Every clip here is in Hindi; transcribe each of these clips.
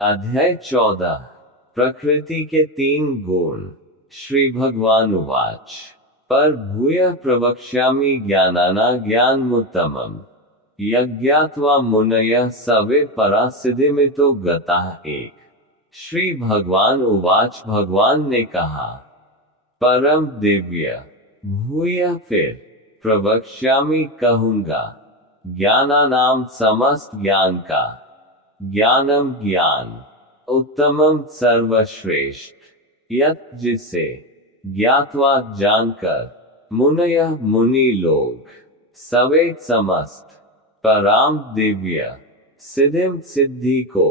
अध्याय 14 प्रकृति के तीन गुण। श्री भगवान उवाच पर भूयः प्रवक्ष्यामि ज्ञानानाज्ञानमुत्तमम् यज्ञात्वा मुनयः सवे परासिद्धिमितो गताः एक। श्री भगवान उवाच भगवान ने कहा, परम दिव्य भूयः फिर प्रवक्ष्यामि कहूँगा, ज्ञानानाम समस्त ज्ञान का, ज्ञानम ज्ञान, उत्तमम सर्वश्रेष्ठ, यत् जिसे ज्ञात्वा जानकर, मुनयः मुनि लोग, सवे समस्त, पराम दिव्य, सिद्धिम सिद्धि को,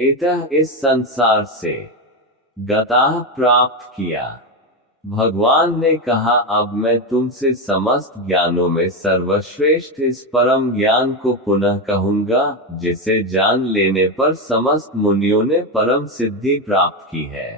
इतः इस संसार से, गताः प्राप्त किया। भगवान ने कहा, अब मैं तुमसे समस्त ज्ञानों में सर्वश्रेष्ठ इस परम ज्ञान को पुनः कहूंगा, जिसे जान लेने पर समस्त मुनियों ने परम सिद्धि प्राप्त की है।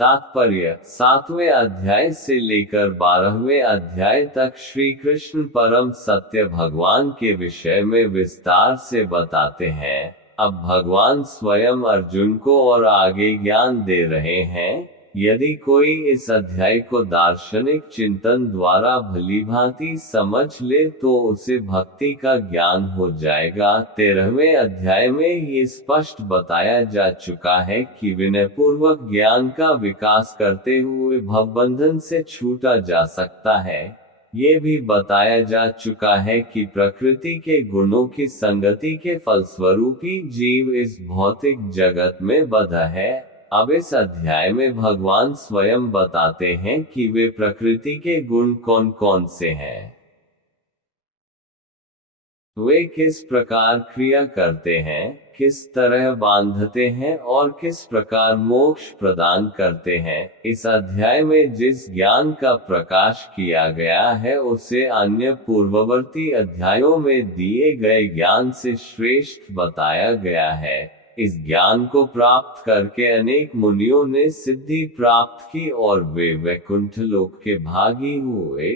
तात्पर्य 7वें अध्याय से लेकर 12वें अध्याय तक श्री कृष्ण परम सत्य भगवान के विषय में विस्तार से बताते हैं। अब भगवान स्वयं अर्जुन को और आगे ज्ञान दे रहे हैं। यदि कोई इस अध्याय को दार्शनिक चिंतन द्वारा भलीभांति समझ ले तो उसे भक्ति का ज्ञान हो जाएगा। 13वें अध्याय में ये स्पष्ट बताया जा चुका है कि विनय पूर्वक ज्ञान का विकास करते हुए भवबंधन से छूटा जा सकता है। ये भी बताया जा चुका है कि प्रकृति के गुणों की संगति के फलस्वरूप ही जीव इस भौतिक जगत में बंधा है। अब इस अध्याय में भगवान स्वयं बताते हैं कि वे प्रकृति के गुण कौन कौन से हैं, वे किस प्रकार क्रिया करते हैं, किस तरह बांधते हैं और किस प्रकार मोक्ष प्रदान करते हैं। इस अध्याय में जिस ज्ञान का प्रकाश किया गया है उसे अन्य पूर्ववर्ती अध्यायों में दिए गए ज्ञान से श्रेष्ठ बताया गया है। इस ज्ञान को प्राप्त करके अनेक मुनियों ने सिद्धि प्राप्त की और वे वैकुंठ लोक के भागी हुए।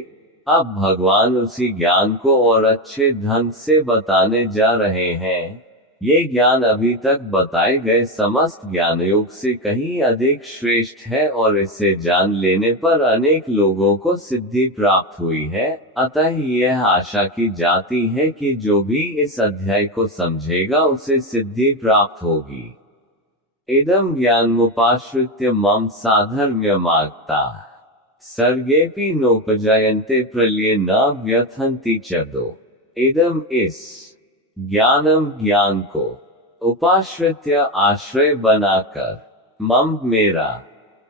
अब भगवान उसी ज्ञान को और अच्छे ढंग से बताने जा रहे हैं। ये ज्ञान अभी तक बताए गए समस्त ज्ञान योग से कहीं अधिक श्रेष्ठ है और इसे जान लेने पर अनेक लोगों को सिद्धि प्राप्त हुई है। अतः यह आशा की जाती है कि जो भी इस अध्याय को समझेगा उसे सिद्धि प्राप्त होगी। इदं ज्ञानमुपाश्रित्य मम साधर्म्यमागता सर्गेऽपि नोपजायन्ते प्रलये न व्यथन्ति चदो। इदं इस ज्ञानम ज्ञान को उपाश्रित्य आश्रय बनाकर मम मेरा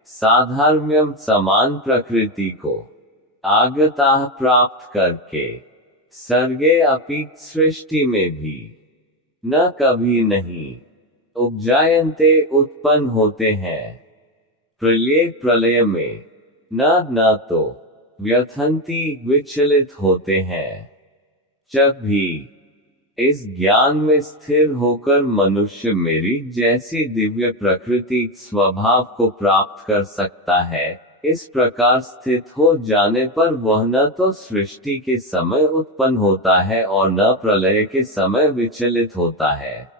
साधर्म्यम समान प्रकृति को आगता प्राप्त करके सर्गे अपि सृष्टि में भी न कभी नहीं उपजायन्ते उत्पन्न होते हैं प्रलय प्रलय में न तो व्यथन्ति विचलित होते हैं। जब भी इस ज्ञान में स्थिर होकर मनुष्य मेरी जैसी दिव्य प्रकृति स्वभाव को प्राप्त कर सकता है, इस प्रकार स्थित हो जाने पर वह न तो सृष्टि के समय उत्पन्न होता है और न प्रलय के समय विचलित होता है।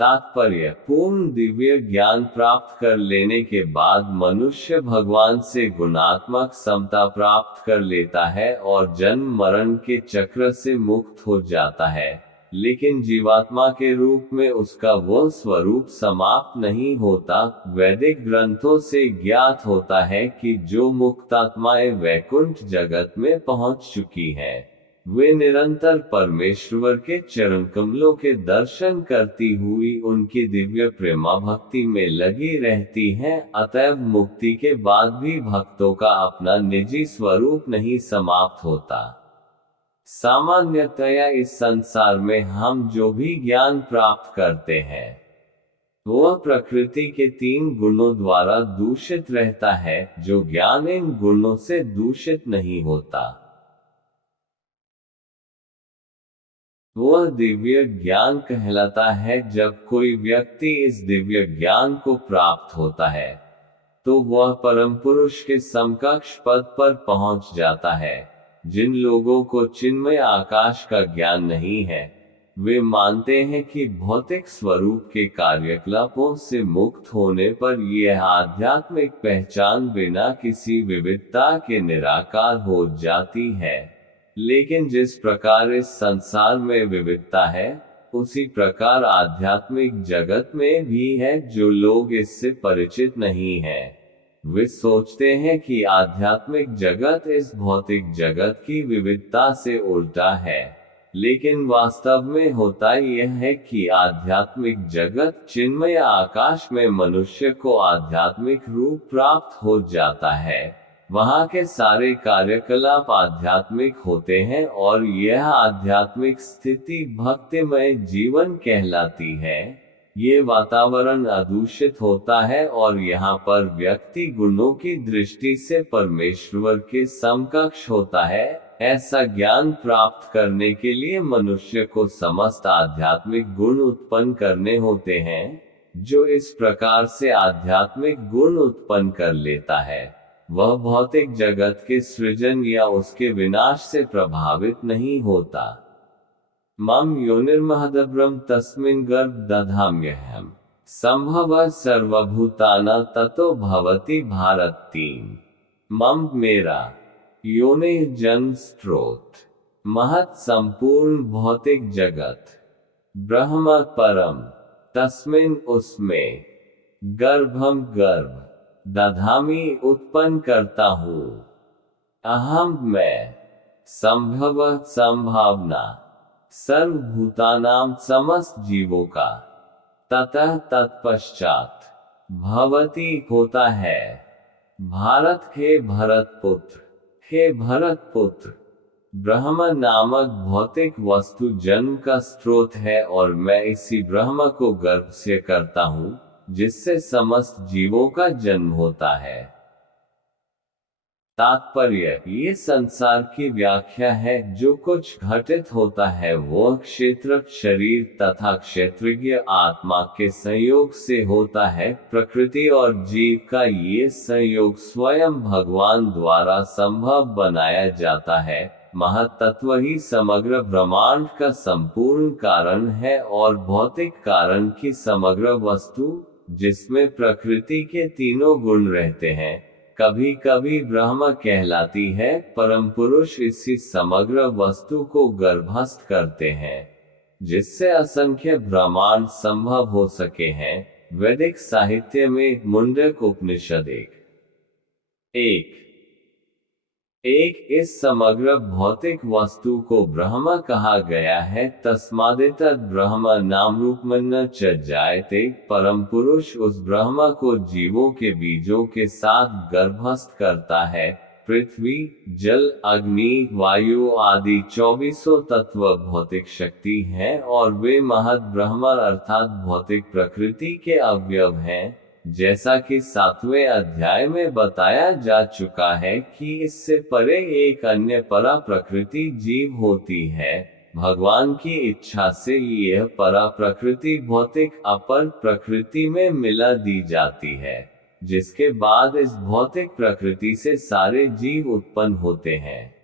तात्पर्य पूर्ण दिव्य ज्ञान प्राप्त कर लेने के बाद मनुष्य भगवान से गुणात्मक समता प्राप्त कर लेता है और जन्म मरण के चक्र से मुक्त हो जाता है। लेकिन जीवात्मा के रूप में उसका वह स्वरूप समाप्त नहीं होता। वैदिक ग्रंथों से ज्ञात होता है कि जो मुक्तात्माएं वैकुंठ जगत में पहुंच चुकी हैं, वे निरंतर परमेश्वर के चरण कमलों के दर्शन करती हुई उनकी दिव्य प्रेमा भक्ति में लगी रहती हैं। अतएव मुक्ति के बाद भी भक्तों का अपना निजी स्वरूप नहीं समाप्त होता। सामान्यतया इस संसार में हम जो भी ज्ञान प्राप्त करते हैं वह प्रकृति के तीन गुणों द्वारा दूषित रहता है। जो ज्ञान इन गुणों से दूषित नहीं होता वह दिव्य ज्ञान कहलाता है। जब कोई व्यक्ति इस दिव्य ज्ञान को प्राप्त होता है तो वह परम पुरुष के समकक्ष पद पर पहुंच जाता है। जिन लोगों को चिन्मय आकाश का ज्ञान नहीं है वे मानते हैं कि भौतिक स्वरूप के कार्यकलापों से मुक्त होने पर यह आध्यात्मिक पहचान बिना किसी विविधता के निराकार हो जाती है। लेकिन जिस प्रकार इस संसार में विविधता है, उसी प्रकार आध्यात्मिक जगत में भी है, जो लोग इससे परिचित नहीं हैं। वे सोचते हैं कि आध्यात्मिक जगत इस भौतिक जगत की विविधता से उल्टा है। लेकिन वास्तव में होता यह है कि आध्यात्मिक जगत चिन्मय आकाश में मनुष्य को आध्यात्मिक रूप प्राप्त हो जाता है। वहाँ के सारे कार्यकलाप आध्यात्मिक होते हैं और यह आध्यात्मिक स्थिति भक्तिमय जीवन कहलाती है। ये वातावरण अदूषित होता है और यहाँ पर व्यक्ति गुणों की दृष्टि से परमेश्वर के समकक्ष होता है। ऐसा ज्ञान प्राप्त करने के लिए मनुष्य को समस्त आध्यात्मिक गुण उत्पन्न करने होते हैं। जो इस प्रकार से आध्यात्मिक गुण उत्पन्न कर लेता है, वह भौतिक जगत के सृजन या उसके विनाश से प्रभावित नहीं होता। मम योनिर्महदब्रह्म तस्मिन् गर्भ दधाम्यहम् संभवः सर्वभूताना ततो भवति भारत 3। मम मेरा योनि जन्म स्रोत महत संपूर्ण भौतिक जगत ब्रह्म परम तस्मिन् उसमें गर्भम गर्भ दधामि उत्पन्न करता हूँ अहम मैं संभव संभावना सर्वभूतानां समस्त जीवों का ततः तत्पश्चात भवति होता है भारत हे भरत पुत्र हे भरत पुत्र ब्रह्म नामक भौतिक वस्तु जन्म का स्रोत है और मैं इसी ब्रह्म को गर्भ से करता हूँ जिससे समस्त जीवों का जन्म होता है। तात्पर्य ये संसार की व्याख्या है। जो कुछ घटित होता है वो क्षेत्र शरीर तथा क्षेत्रज्ञ आत्मा के संयोग से होता है। प्रकृति और जीव का ये संयोग स्वयं भगवान द्वारा संभव बनाया जाता है। महत्तत्व ही समग्र ब्रह्मांड का संपूर्ण कारण है और भौतिक कारण की समग्र वस्तु, जिसमें प्रकृति के तीनों गुण रहते हैं, कभी कभी ब्रह्म कहलाती है। परम पुरुष इसी समग्र वस्तु को गर्भस्थ करते हैं, जिससे असंख्य ब्रह्मांड संभव हो सके हैं। वैदिक साहित्य में मुंडक उपनिषद एक इस समग्र भौतिक वस्तु को ब्रह्म कहा गया है। तस्मादेतद् ब्रह्म नामरूपमन्न च जायते। परम पुरुष उस ब्रह्म को जीवों के बीजों के साथ गर्भस्थ करता है। पृथ्वी जल अग्नि वायु आदि 24 तत्व भौतिक शक्ति हैं और वे महद ब्रह्म अर्थात भौतिक प्रकृति के अवयव हैं। जैसा कि 7वें अध्याय में बताया जा चुका है कि इससे परे एक अन्य परा प्रकृति जीव होती है। भगवान की इच्छा से यह परा प्रकृति भौतिक अपर प्रकृति में मिला दी जाती है, जिसके बाद इस भौतिक प्रकृति से सारे जीव उत्पन्न होते हैं।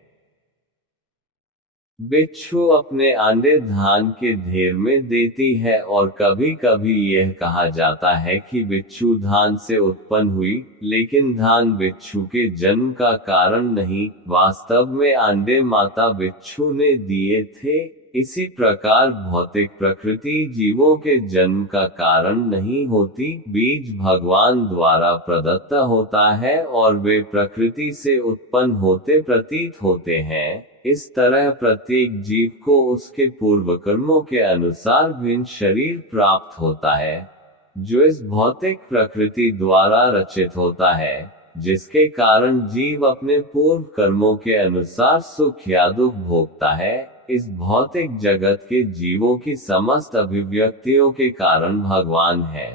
बिच्छू अपने अंडे धान के ढेर में देती है और कभी कभी यह कहा जाता है कि बिच्छू धान से उत्पन्न हुई, लेकिन धान बिच्छू के जन्म का कारण नहीं, वास्तव में अंडे माता बिच्छू ने दिए थे। इसी प्रकार भौतिक प्रकृति जीवों के जन्म का कारण नहीं होती, बीज भगवान द्वारा प्रदत्त होता है और वे प्रकृति से उत्पन्न होते प्रतीत होते हैं। इस तरह प्रत्येक जीव को उसके पूर्व कर्मों के अनुसार भिन्न शरीर प्राप्त होता है, जो इस भौतिक प्रकृति द्वारा रचित होता है, जिसके कारण जीव अपने पूर्व कर्मों के अनुसार सुख या दुख भोगता है। इस भौतिक जगत के जीवों की समस्त अभिव्यक्तियों के कारण भगवान है।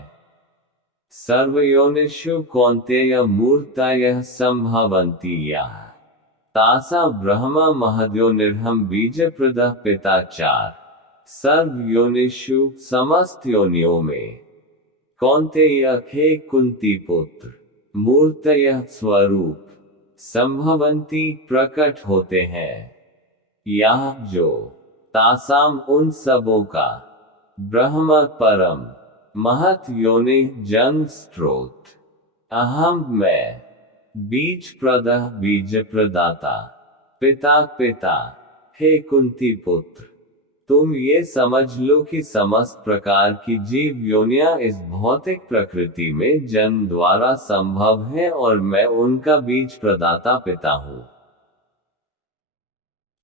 सर्वयोनिषु कौन्तेय मूर्तयः संभवन्ति याः तासा ब्रह्म महद्योनिर्हं बीजप्रदः पिता 4। सर्व योनिषु समस्त योनियों में कौन्तेय हे कुंती पुत्र मूर्तयः स्वरूप संभवन्ति प्रकट होते हैं। यह जो तासाम उन सबों का, ब्रह्म परम, महत योनि जन्म स्रोत, अहम मैं, बीज प्रदः बीज प्रदाता, पिता पिता, हे कुंती पुत्र, तुम ये समझ लो कि समस्त प्रकार की जीव योनियां इस भौतिक प्रकृति में जन्म द्वारा संभव है और मैं उनका बीज प्रदाता पिता हूँ।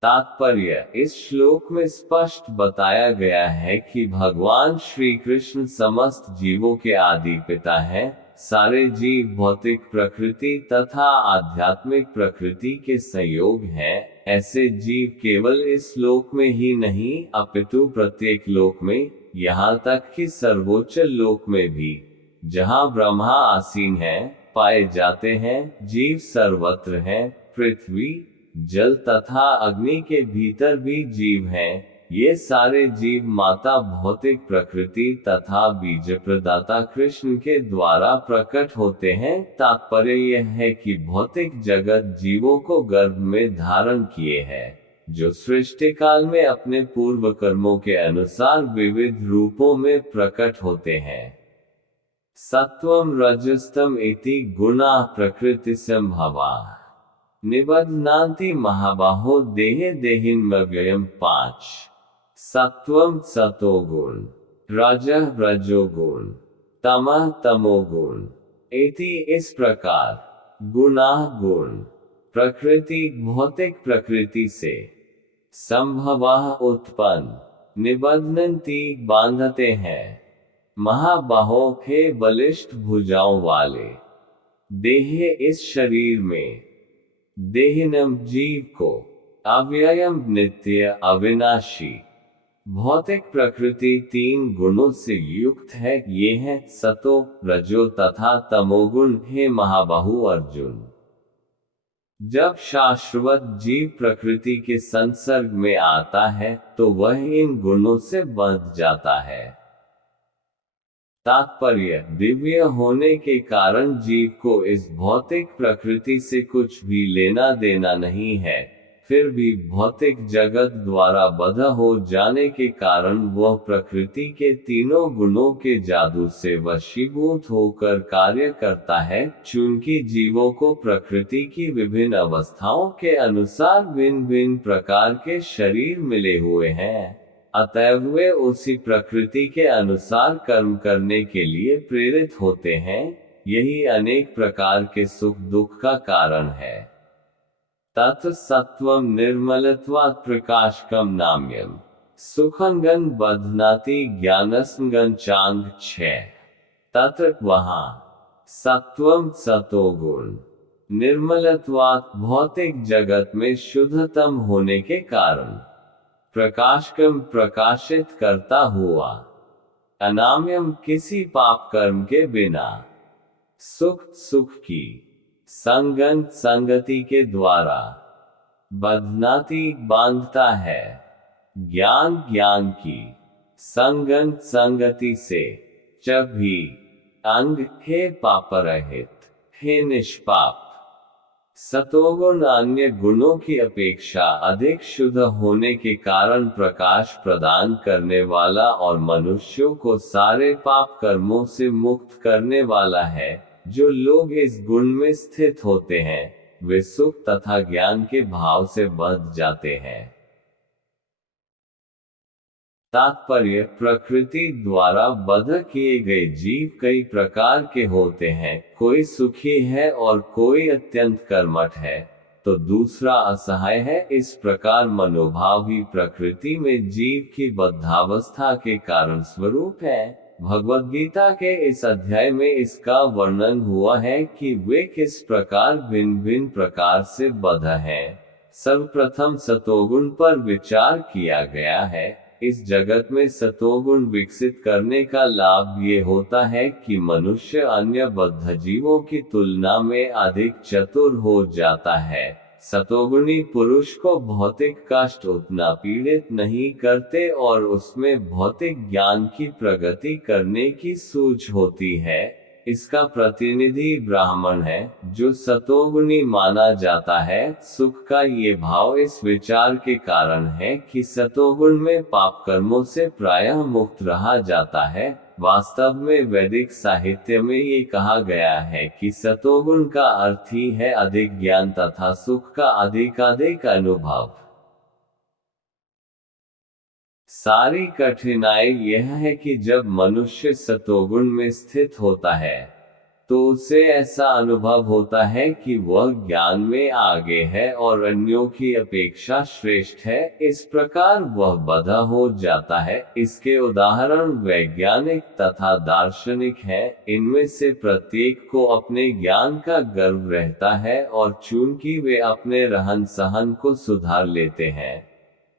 तात्पर्य, इस श्लोक में स्पष्ट बताया गया है कि भगवान श्री कृष्ण समस्त जीवों के आदि पिता हैं। सारे जीव भौतिक प्रकृति तथा आध्यात्मिक प्रकृति के संयोग हैं। ऐसे जीव केवल इस लोक में ही नहीं अपितु प्रत्येक लोक में, यहाँ तक कि सर्वोच्च लोक में भी, जहाँ ब्रह्मा आसीन है, पाए जाते हैं। जीव सर्वत्र हैं, पृथ्वी, जल तथा अग्नि के भीतर भी जीव हैं। ये सारे जीव माता भौतिक प्रकृति तथा बीज प्रदाता कृष्ण के द्वारा प्रकट होते हैं। तात्पर्य यह है कि भौतिक जगत जीवों को गर्भ में धारण किए है, जो सृष्टि काल में अपने पूर्व कर्मों के अनुसार विविध रूपों में प्रकट होते हैं। सत्वम रजस्तम इति गुणाः प्रकृतिसंभवाः निबध्नान्ति महाबाहो देहे देहिन्मव्ययम्। 5 सत्वम सतोगुण, रजः रजोगुण, तमः तमोगुण, इति इस प्रकार गुणाः गुण, प्रकृति भौतिक प्रकृति से, संभवाः उत्पन्न, निबध्नन्ति बांधते हैं, महाबाहो हे बलिष्ठ भुजाओं वाले, देहे इस शरीर में, देहिनम जीव को, अव्ययम नित्य अविनाशी। भौतिक प्रकृति 3 गुणों से युक्त है। ये हैं सतो, रजो तथा तमोगुण। हे महाबाहु अर्जुन, जब शाश्वत जीव प्रकृति के संसर्ग में आता है तो वह इन गुणों से बंध जाता है। तात्पर्य, दिव्य होने के कारण जीव को इस भौतिक प्रकृति से कुछ भी लेना देना नहीं है, फिर भी भौतिक जगत द्वारा बद्ध हो जाने के कारण वह प्रकृति के तीनों गुणों के जादू से वशीभूत होकर कार्य करता है। चूंकि जीवों को प्रकृति की विभिन्न अवस्थाओं के अनुसार भिन्न भिन्न प्रकार के शरीर मिले हुए हैं, अतएव वे उसी प्रकृति के अनुसार कर्म करने के लिए प्रेरित होते हैं। यही अनेक प्रकार के सुख दुख का कारण है। तत् सत्वं निर्मलत्वात् प्रकाशकं नाम्यम् सुखंगन बध्नाति ज्ञानसंगन चांग 6 तत्र वहाँ सत्वम सतोगुण निर्मलत्वात् भौतिक जगत में शुद्धतम होने के कारण, प्रकाशकम प्रकाशित करता हुआ, अनाम्यम किसी पाप कर्म के बिना, सुख सुख की, संगन संगति के द्वारा, बध्नाति बांधता है, ज्ञान ज्ञान की, संगन संगति से, च भी, अंग हे पापरहित, हे निष्पाप। सतोगुण अन्य गुणों की अपेक्षा अधिक शुद्ध होने के कारण प्रकाश प्रदान करने वाला और मनुष्यों को सारे पाप कर्मों से मुक्त करने वाला है। जो लोग इस गुण में स्थित होते हैं, वे सुख तथा ज्ञान के भाव से बंध जाते हैं। तात्पर्य, प्रकृति द्वारा बद्ध किए गए जीव कई प्रकार के होते हैं। कोई सुखी है और कोई अत्यंत कर्मठ है, तो दूसरा असहाय है। इस प्रकार मनोभाव ही प्रकृति में जीव की बद्धावस्था के कारण स्वरूप है। भगवद गीता के इस अध्याय में इसका वर्णन हुआ है कि वे किस प्रकार भिन्न भिन्न प्रकार से बद्ध हैं। सर्वप्रथम सतोगुण पर विचार किया गया है। इस जगत में सतोगुण विकसित करने का लाभ ये होता है कि मनुष्य अन्य बद्ध जीवों की तुलना में अधिक चतुर हो जाता है। सतोगुणी पुरुष को भौतिक कष्ट उतना पीड़ित नहीं करते और उसमें भौतिक ज्ञान की प्रगति करने की सूझ होती है। इसका प्रतिनिधि ब्राह्मण है, जो सतोगुणी माना जाता है। सुख का ये भाव इस विचार के कारण है कि सतोगुण में पाप कर्मों से प्रायः मुक्त रहा जाता है। वास्तव में वैदिक साहित्य में ये कहा गया है कि सतोगुण का अर्थ ही है अधिक ज्ञान तथा सुख का अधिकाधिक अनुभव। सारी कठिनाई यह है कि जब मनुष्य सतोगुण में स्थित होता है, तो उसे ऐसा अनुभव होता है कि वह ज्ञान में आगे है और अन्यों की अपेक्षा श्रेष्ठ है। इस प्रकार वह बंधा हो जाता है। इसके उदाहरण वैज्ञानिक तथा दार्शनिक हैं। इनमें से प्रत्येक को अपने ज्ञान का गर्व रहता है और चूंकि वे अपने रहन सहन को सुधार लेते हैं,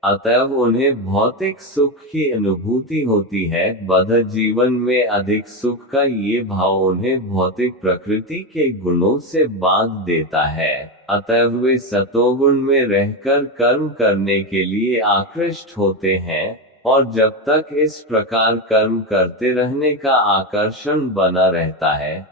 अतएव उन्हें भौतिक सुख की अनुभूति होती है। बद्ध जीवन में अधिक सुख का ये भाव उन्हें भौतिक प्रकृति के गुणों से बांध देता है। अतएव वे सतोगुण में रहकर कर्म करने के लिए आकृष्ट होते हैं, और जब तक इस प्रकार कर्म करते रहने का आकर्षण बना रहता है,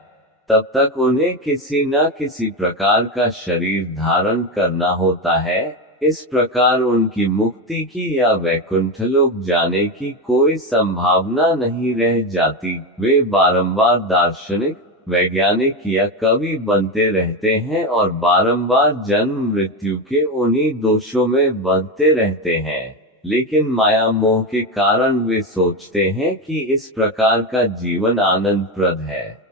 तब तक उन्हें किसी न किसी प्रकार का शरीर धारण करना होता है। इस प्रकार उनकी मुक्ति की या वैकुंठलोक जाने की कोई संभावना नहीं रह जाती। वे बारंबार दार्शनिक, वैज्ञानिक या कवि बनते रहते हैं और बारंबार जन्म मृत्यु के उन्हीं दोषों में बंधते रहते हैं। लेकिन माया मोह के कारण वे सोचते हैं कि इस प्रकार का जीवन आनंदप्रद है।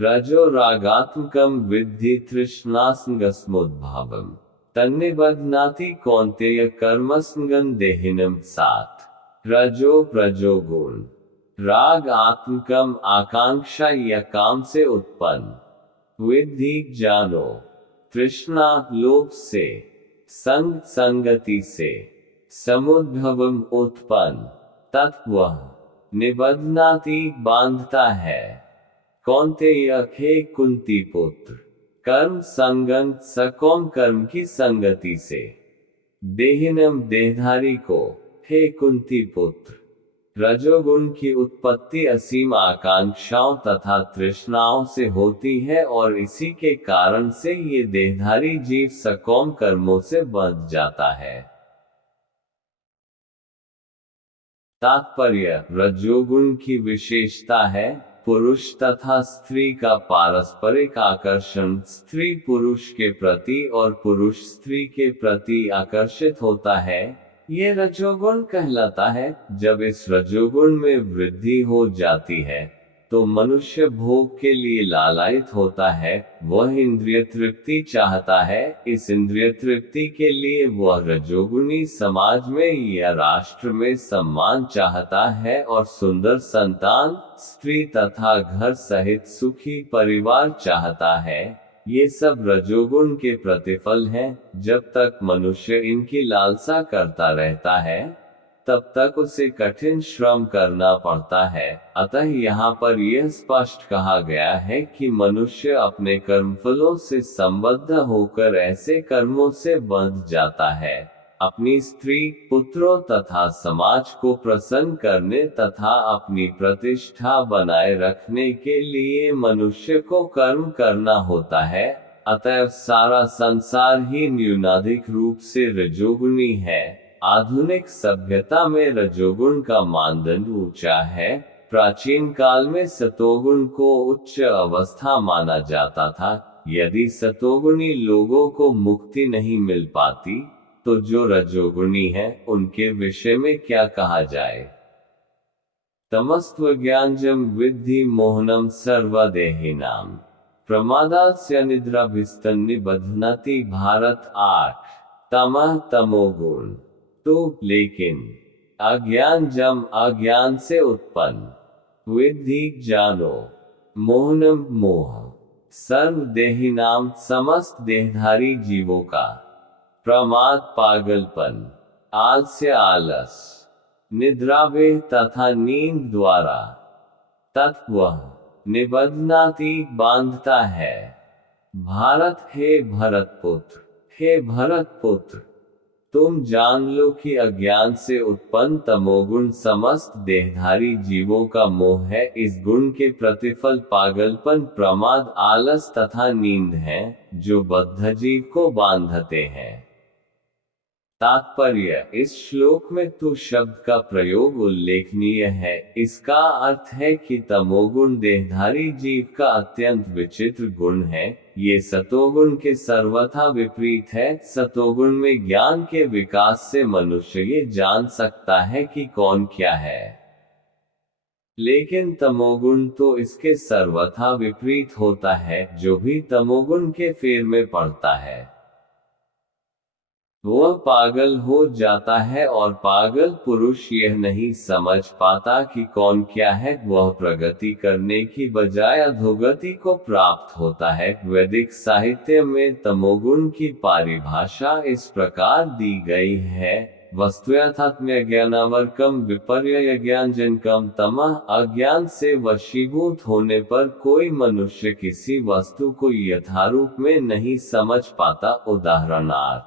रजो रागात्मकम विद्धि तृष्णासंगस्मोद्भावम तन्निबध्नाति कौन्तेय कर्मसंगं देहिनम् सात्। रजो प्रजोगुण। राग आत्मकम आकांक्षा या काम से उत्पन्न। विद्धि जानो। तृष्णा लोभ से। संग संगति से। समुद्भवम उत्पन्न। तत्व। निबध्नाति बांधता है। कौन्तेय हे कुंती पुत्र। कर्म संगं सकौम कर्म की संगति से। देहिनम देहधारी को। हे कुंती पुत्र। रजोगुण की उत्पत्ति असीम आकांक्षाओं तथा तृष्णाओं से होती है और इसी के कारण से ये देहधारी जीव सकौम कर्मों से बंध जाता है। तात्पर्य: रजोगुण की विशेषता है पुरुष तथा स्त्री का पारस्परिक आकर्षण। स्त्री पुरुष के प्रति और पुरुष स्त्री के प्रति आकर्षित होता है, ये रजोगुण कहलाता है। जब इस रजोगुण में वृद्धि हो जाती है, तो मनुष्य भोग के लिए लालायित होता है। वह इंद्रिय तृप्ति चाहता है। इस इंद्रिय तृप्ति के लिए वह रजोगुणी समाज में या राष्ट्र में सम्मान चाहता है और सुंदर संतान, स्त्री तथा घर सहित सुखी परिवार चाहता है। ये सब रजोगुण के प्रतिफल हैं। जब तक मनुष्य इनकी लालसा करता रहता है, तब तक उसे कठिन श्रम करना पड़ता है। अतः यहाँ पर यह स्पष्ट कहा गया है कि मनुष्य अपने कर्मफलों से संबद्ध होकर ऐसे कर्मों से बंध जाता है। अपनी स्त्री, पुत्रों तथा समाज को प्रसन्न करने तथा अपनी प्रतिष्ठा बनाए रखने के लिए मनुष्य को कर्म करना होता है। अतएव सारा संसार ही न्यूनाधिक रूप से रजोगुणी है। आधुनिक सभ्यता में रजोगुण का मानदंड ऊंचा है। प्राचीन काल में सतोगुण को उच्च अवस्था माना जाता था। यदि सतोगुणी लोगों को मुक्ति नहीं मिल पाती, तो जो रजोगुणी हैं, उनके विषय में क्या कहा जाए। तमस्त्वज्ञानजं विद्धि मोहनम सर्वदेहिनां प्रमादास्य निद्राभिस्तन्निबध्नाति। भारत 8। तमः तमोगुण। तो लेकिन अज्ञान जम अज्ञान से उत्पन्न। विद्धि जानो। मोहनम मोह। सर्वदेहिनाम समस्त देहधारी जीवों का। प्रमाद पागलपन। आलस्य आलस। निद्राभेह तथा नींद द्वारा। तत्व। निबध्नाति बांधता है। भारत हे भरतपुत्र। हे भरतपुत्र, तुम जान लो कि अज्ञान से उत्पन्न तमोगुण समस्त देहधारी जीवों का मोह है। इस गुण के प्रतिफल पागलपन, प्रमाद, आलस तथा नींद हैं, जो बद्ध जीव को बांधते हैं। तात्पर्य: इस श्लोक में तु शब्द का प्रयोग उल्लेखनीय है। इसका अर्थ है कि तमोगुण देहधारी जीव का अत्यंत विचित्र गुण है। ये सतोगुण के सर्वथा विपरीत है। सतोगुण में ज्ञान के विकास से मनुष्य ये जान सकता है कि कौन क्या है, लेकिन तमोगुण तो इसके सर्वथा विपरीत होता है। जो भी तमोगुण के फेर में पड़ता है वह पागल हो जाता है, और पागल पुरुष यह नहीं समझ पाता कि कौन क्या है। वह प्रगति करने की बजाय अधोगति को प्राप्त होता है। वैदिक साहित्य में तमोगुण की परिभाषा इस प्रकार दी गई है: वस्तुयथात्म्यज्ञानावर्कम विपर्ययज्ञानजनकम तमः। अज्ञान से वशीभूत होने पर कोई मनुष्य किसी वस्तु को यथारूप में नहीं समझ पाता। उदाहरणार्थ,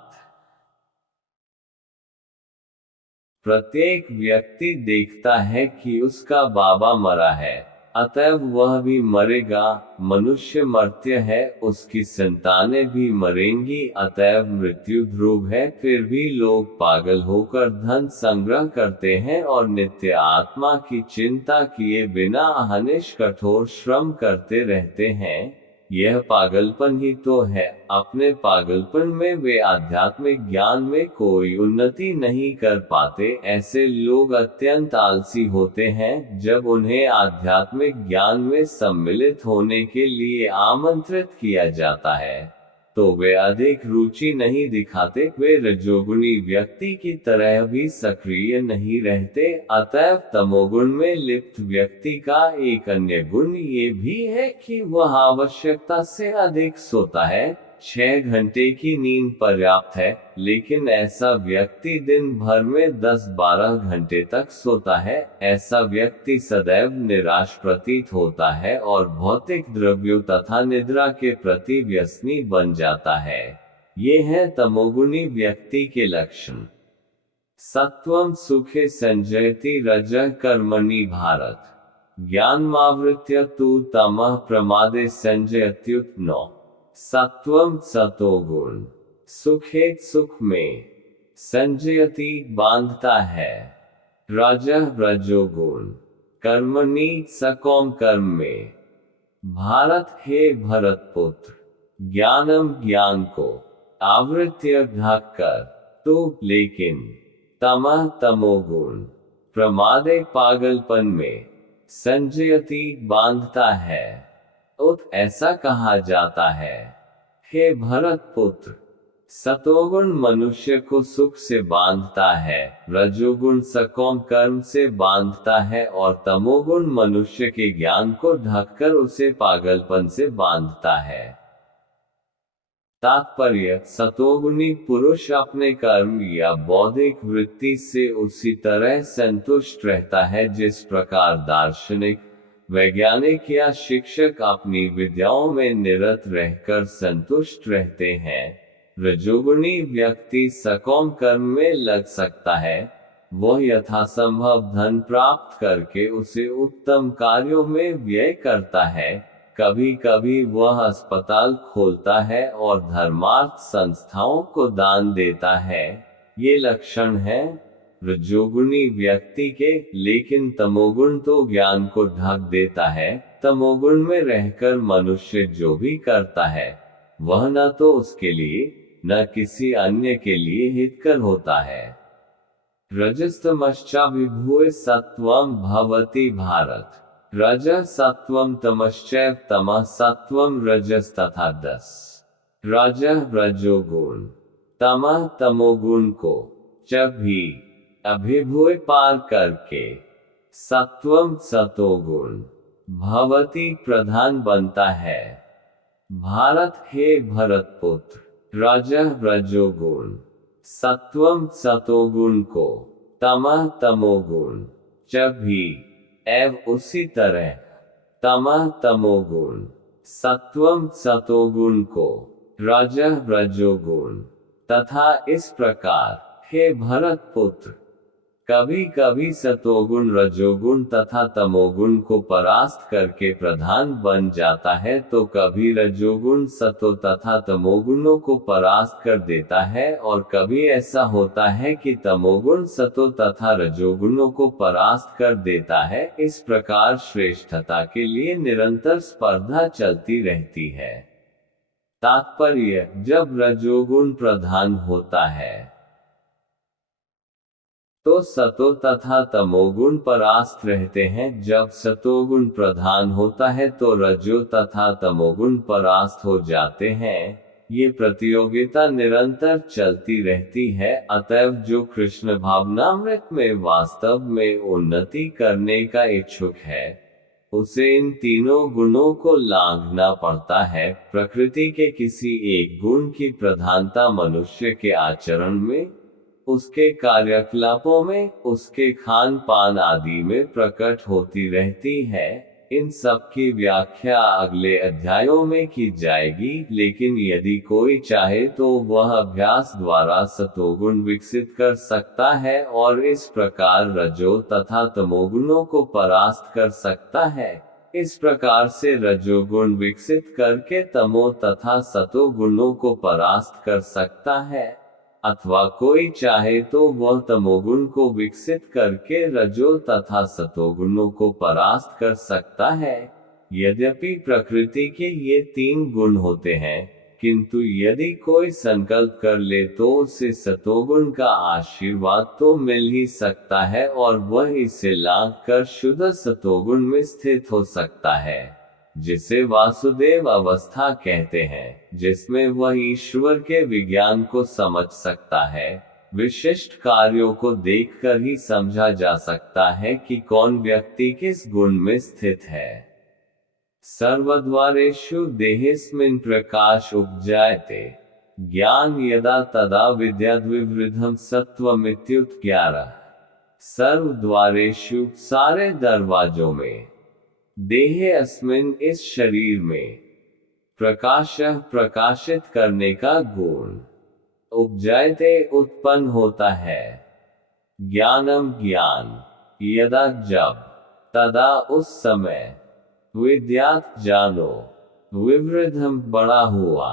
प्रत्येक व्यक्ति देखता है कि उसका बाबा मरा है, अतएव वह भी मरेगा। मनुष्य मर्त्य है, उसकी संतानें भी मरेंगी, अतएव मृत्यु ध्रुव है। फिर भी लोग पागल होकर धन संग्रह करते हैं और नित्य आत्मा की चिंता किए बिना अहनिश कठोर श्रम करते रहते हैं। यह पागलपन ही तो है। अपने पागलपन में वे आध्यात्मिक ज्ञान में कोई उन्नति नहीं कर पाते। ऐसे लोग अत्यंत आलसी होते हैं। जब उन्हें आध्यात्मिक ज्ञान में सम्मिलित होने के लिए आमंत्रित किया जाता है तो वे अधिक रुचि नहीं दिखाते। वे रजोगुणी व्यक्ति की तरह भी सक्रिय नहीं रहते। अतएव तमोगुण में लिप्त व्यक्ति का एक अन्य गुण ये भी है कि वह आवश्यकता से अधिक सोता है। 6 घंटे की नींद पर्याप्त है, लेकिन ऐसा व्यक्ति दिन भर में 10-12 घंटे तक सोता है। ऐसा व्यक्ति सदैव निराश प्रतीत होता है और भौतिक द्रव्यों तथा निद्रा के प्रति व्यसनी बन जाता है। ये हैं तमोगुणी व्यक्ति के लक्षण। सत्वं सुखे संजयति रजः कर्मणि भारत। ज्ञानमावृत्य तु तमः प्रमादे संजयत्युत। सत्वं सतोगुण, सुखे सुख में, संजयति बांधता है, रजः रजोगुण, कर्मणि सकाम कर्म में। भारत हे भरतपुत्र, ज्ञानम ज्ञान को, आवृत्य ढककर, तो लेकिन, तमः तमोगुण, प्रमादे पागलपन में, संजयति बांधता है, उत ऐसा कहा जाता है। हे भरतपुत्र, सतोगुण मनुष्य को सुख से बांधता है, रजोगुण सकाम कर्म से बांधता है और तमोगुण मनुष्य के ज्ञान को ढककर उसे पागलपन से बांधता है। तात्पर्य: सतोगुणी पुरुष अपने कर्म या बौद्धिक वृत्ति से उसी तरह संतुष्ट रहता है जिस प्रकार दार्शनिक, वैज्ञानिक या शिक्षक अपनी विद्याओं में निरत रहकर संतुष्ट रहते हैं। रजोगुणी व्यक्ति सकाम कर्म में लग सकता है। वह यथासंभव धन प्राप्त करके उसे उत्तम कार्यों में व्यय करता है। कभी कभी वह अस्पताल खोलता है और धर्मार्थ संस्थाओं को दान देता है। ये लक्षण हैं रजोगुणी व्यक्ति के। लेकिन तमोगुण तो ज्ञान को ढक देता है। तमोगुण में रहकर मनुष्य जो भी करता है वह न तो उसके लिए न किसी अन्य के लिए हितकर होता है। रजस्तमश्चाभिभूय सत्वं भवति भारत। रजः सत्वं तमश्चैव तमः सत्वं रजस्तथा 10। रजः रजोगुण, तमः तमोगुण को च भी अभिभूय पार करके, सत्वं सतोगुण भवति प्रधान बनता है। भारत हे भरतपुत्र, रजः रजोगुण, सत्वं सतोगुण को, तमः तमोगुण च भी एव उसी तरह, तमः तमोगुण, सत्वं सतोगुण को, रजः रजोगुण तथा इस प्रकार हे भरत पुत्र, कभी कभी सतोगुण रजोगुण तथा तमोगुण को परास्त करके प्रधान बन जाता है, तो कभी रजोगुण सतो तथा तमोगुणों को परास्त कर देता है, और कभी ऐसा होता है कि तमोगुण सतो तथा रजोगुणों को परास्त कर देता है। इस प्रकार श्रेष्ठता के लिए निरंतर स्पर्धा चलती रहती है। तात्पर्य: जब रजोगुण प्रधान होता है तो सतो तथा तमोगुण परास्त रहते हैं, जब सतोगुण प्रधान होता है तो रजो तथा तमोगुण परास्त हो जाते हैं। ये प्रतियोगिता निरंतर चलती रहती है। अतएव जो कृष्ण भावनामृत में वास्तव में उन्नति करने का इच्छुक है, उसे इन तीनों गुणों को लांघना पड़ता है। प्रकृति के किसी एक गुण की प्रधानता मनुष्य के आचरण में, उसके कार्यकलापों में, उसके खान पान आदि में प्रकट होती रहती है। इन सब की व्याख्या अगले अध्यायों में की जाएगी, लेकिन यदि कोई चाहे तो वह अभ्यास द्वारा सतोगुण विकसित कर सकता है और इस प्रकार रजो तथा तमोगुणों को परास्त कर सकता है। इस प्रकार से रजोगुण विकसित करके तमो तथा सतो गुणों को परास्त कर सकता है, अथवा कोई चाहे तो वह तमोगुण को विकसित करके रजो तथा सतोगुणों को परास्त कर सकता है। यद्यपि प्रकृति के ये तीन गुण होते हैं, किंतु यदि कोई संकल्प कर ले तो उसे सतोगुण का आशीर्वाद तो मिल ही सकता है, और वह इसे लांघ कर शुद्ध सतोगुण में स्थित हो सकता है, जिसे वासुदेव अवस्था कहते हैं, जिसमें वह ईश्वर के विज्ञान को समझ सकता है। विशिष्ट कार्यों को देखकर ही समझा जा सकता है कि कौन व्यक्ति किस गुण में स्थित है। सर्वद्वारेषु देहेस्मिन् प्रकाश उपजायते, ज्ञान यदा तदा विद्याद्विवृद्धम सत्वमित्युत 11। सर्वद्वारेषु सारे दरवाजों में, देहे अस्मिन् इस शरीर में, प्रकाशः प्रकाशित करने का गुण, उपजायते उत्पन्न होता है, ज्ञानम ज्ञान, यदा जब, तदा उस समय, विद्यात् जानो, विवृद्धम बड़ा हुआ,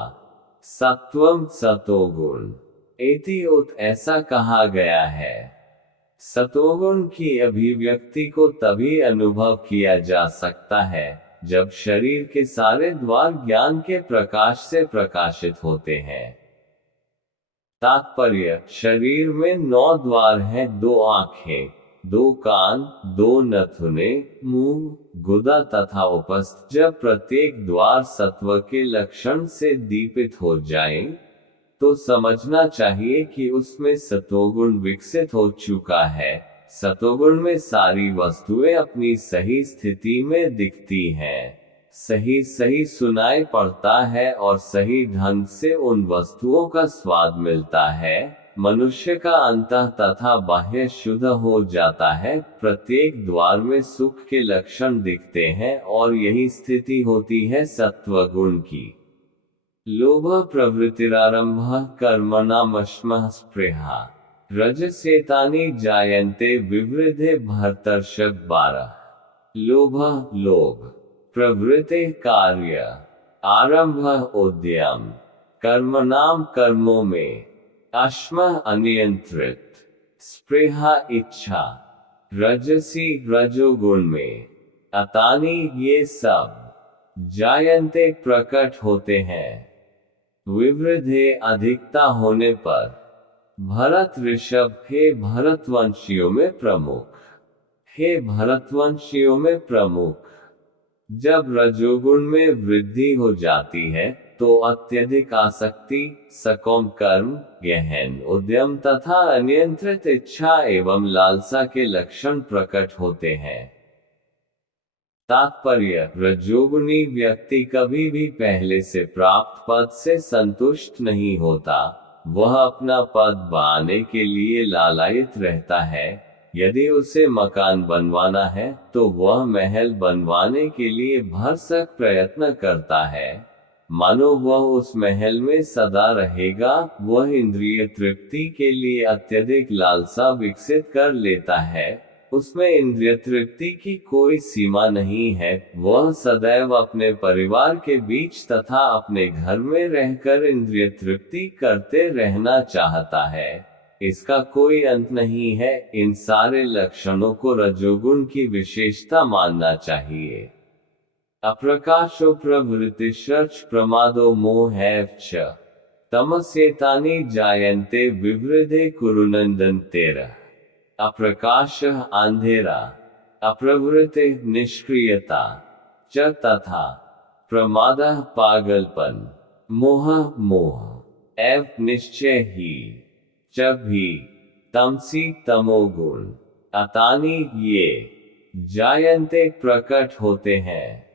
सत्वम सतोगुण, इति उत ऐसा कहा गया है। सतोगुण की अभिव्यक्ति को तभी अनुभव किया जा सकता है जब शरीर के सारे द्वार ज्ञान के प्रकाश से प्रकाशित होते हैं। तात्पर्य: शरीर में 9 द्वार हैं, 2 आंखें, 2 कान, 2 नथुने, मुंह, गुदा तथा उपस्थ। जब प्रत्येक द्वार सत्व के लक्षण से दीपित हो जाए, तो समझना चाहिए कि उसमें सतोगुण विकसित हो चुका है। सतोगुण में सारी वस्तुएं अपनी सही स्थिति में दिखती हैं, सही सही सुनाई पड़ता है और सही ढंग से उन वस्तुओं का स्वाद मिलता है। मनुष्य का अंतः तथा बाह्य शुद्ध हो जाता है। प्रत्येक द्वार में सुख के लक्षण दिखते हैं, और यही स्थिति होती है सत्वगुण की। लोभ प्रवृत्तिरारंभः कर्मणामश्मः स्पृहा रजसेतानि जायन्ते विवृद्धे भर्तर्षभ 12। लोभ लोभ, प्रवृत्ति कार्य, आरंभ उद्यम, कर्मणाम कर्मों में, अश्मः अनियंत्रित, स्पृहा इच्छा, रजसी रजोगुण में, अतानि ये सब, जायन्ते प्रकट होते हैं, विवृद्धे अधिकता होने पर, भरत ऋषभ हे भरतवंशियों में प्रमुख, हे भरतवंशियों में प्रमुख। जब रजोगुण में वृद्धि हो जाती है तो अत्यधिक आसक्ति, सकौम कर्म, गहन उद्यम तथा अनियंत्रित इच्छा एवं लालसा के लक्षण प्रकट होते हैं। तात्पर्य: रजोगुणी व्यक्ति कभी भी पहले से प्राप्त पद से संतुष्ट नहीं होता। वह अपना पद पाने के लिए लालायित रहता है। यदि उसे मकान बनवाना है तो वह महल बनवाने के लिए भरसक प्रयत्न करता है। मानो वह उस महल में सदा रहेगा। वह इंद्रिय तृप्ति के लिए अत्यधिक लालसा विकसित कर लेता है, उसमें इंद्रिय तृप्ति की कोई सीमा नहीं है। वह सदैव अपने परिवार के बीच तथा अपने घर में रहकर इंद्रिय तृप्ति करते रहना चाहता है, इसका कोई अंत नहीं है। इन सारे लक्षणों को रजोगुण की विशेषता मानना चाहिए। अप्रकाशो प्रवृत्तिश्च प्रमादो मोहश्च तमस्येतानि जायन्ते विवृधे कुरुनन्दन 13। अप्रकाशः अंधेरा, अप्रवृत्ति निष्क्रियता च तथा प्रमादः पागलपन, मोह मोह एव निश्चय ही च भी तमसी तमोगुण अतानि ये जायन्ते प्रकट होते हैं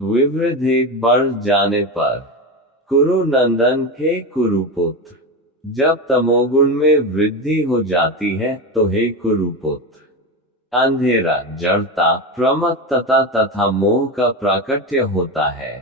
विवृद्धि बढ़ जाने पर। कुरु नंदन हे कुरुपुत्र, जब तमोगुण में वृद्धि हो जाती है तो हे कुरुपुत्र, अंधेरा, जड़ता, प्रमत्तता तथा मोह का प्राकट्य होता है।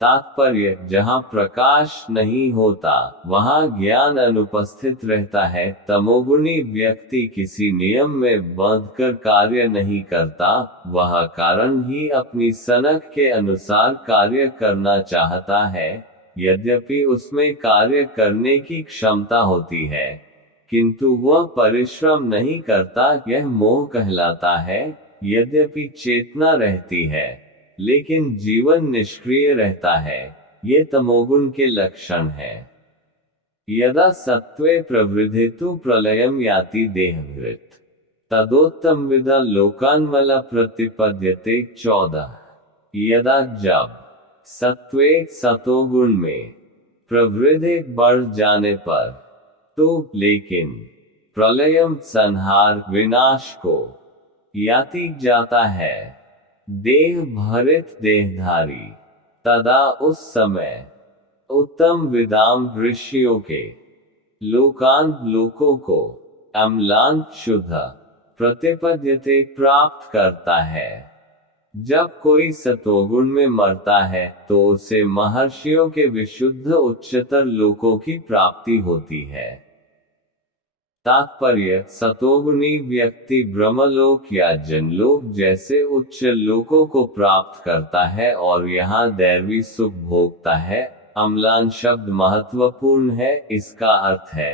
तात्पर्य, जहाँ प्रकाश नहीं होता वहाँ ज्ञान अनुपस्थित रहता है। तमोगुणी व्यक्ति किसी नियम में बांधकर कार्य नहीं करता, वह कारण ही अपनी सनक के अनुसार कार्य करना चाहता है। यद्यपि उसमें कार्य करने की क्षमता होती है, किंतु वह परिश्रम नहीं करता, यह मोह कहलाता है। यद्यपि चेतना रहती है, लेकिन जीवन निष्क्रिय रहता है, ये तमोगुण के लक्षण है। यदा सत्त्वे प्रवृद्धितु प्रलयम् याति देहभृत् तदोत्तमविदा लोकान्मला प्रतिपद्यते 14। यदा जब सत्त्वे सतोगुण में प्रवृद्धि बढ़ जाने पर, तो लेकिन प्रलयम संहार विनाश को याति जाता है देह भरित देहधारी, तदा उस समय उत्तम विदाम ऋषियों के लोकांत लोकों को अम्लान शुद्ध प्रतिपद्यते प्राप्त करता है। जब कोई सतोगुण में मरता है तो उसे महर्षियों के विशुद्ध उच्चतर लोकों की प्राप्ति होती है। तात्पर्य, सतोगुणी व्यक्ति ब्रह्मलोक या जनलोक जैसे उच्च लोकों को प्राप्त करता है और यहाँ दैवी सुख भोगता है। अम्लान शब्द महत्वपूर्ण है। इसका अर्थ है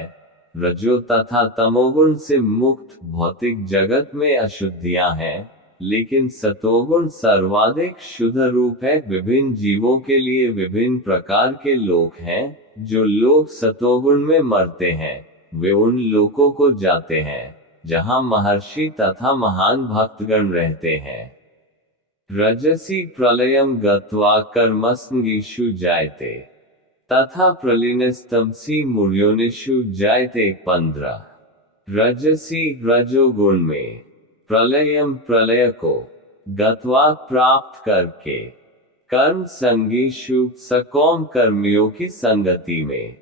रजो तथा तमोगुण से मुक्त भौतिक जगत में अशुद्धियां हैं, लेकिन सतोगुण सर्वाधिक शुद्ध रूप है। विभिन्न जीवों के लिए विभिन्न प्रकार के लोक हैं। जो लोग सतोगुण में मरते हैं वे उन लोकों को जाते हैं जहां महर्षि तथा महान भक्तगण रहते हैं। रजसी प्रलयम गत्वा कर्मसंगीषु जायते तथा प्रलीनस्तमसी मूर्योनिषु जायते 15। रजसी रजोगुण में, प्रलयम प्रलय को, गत्वा प्राप्त करके, कर्म संगीषु सकौम कर्मियों की संगति में,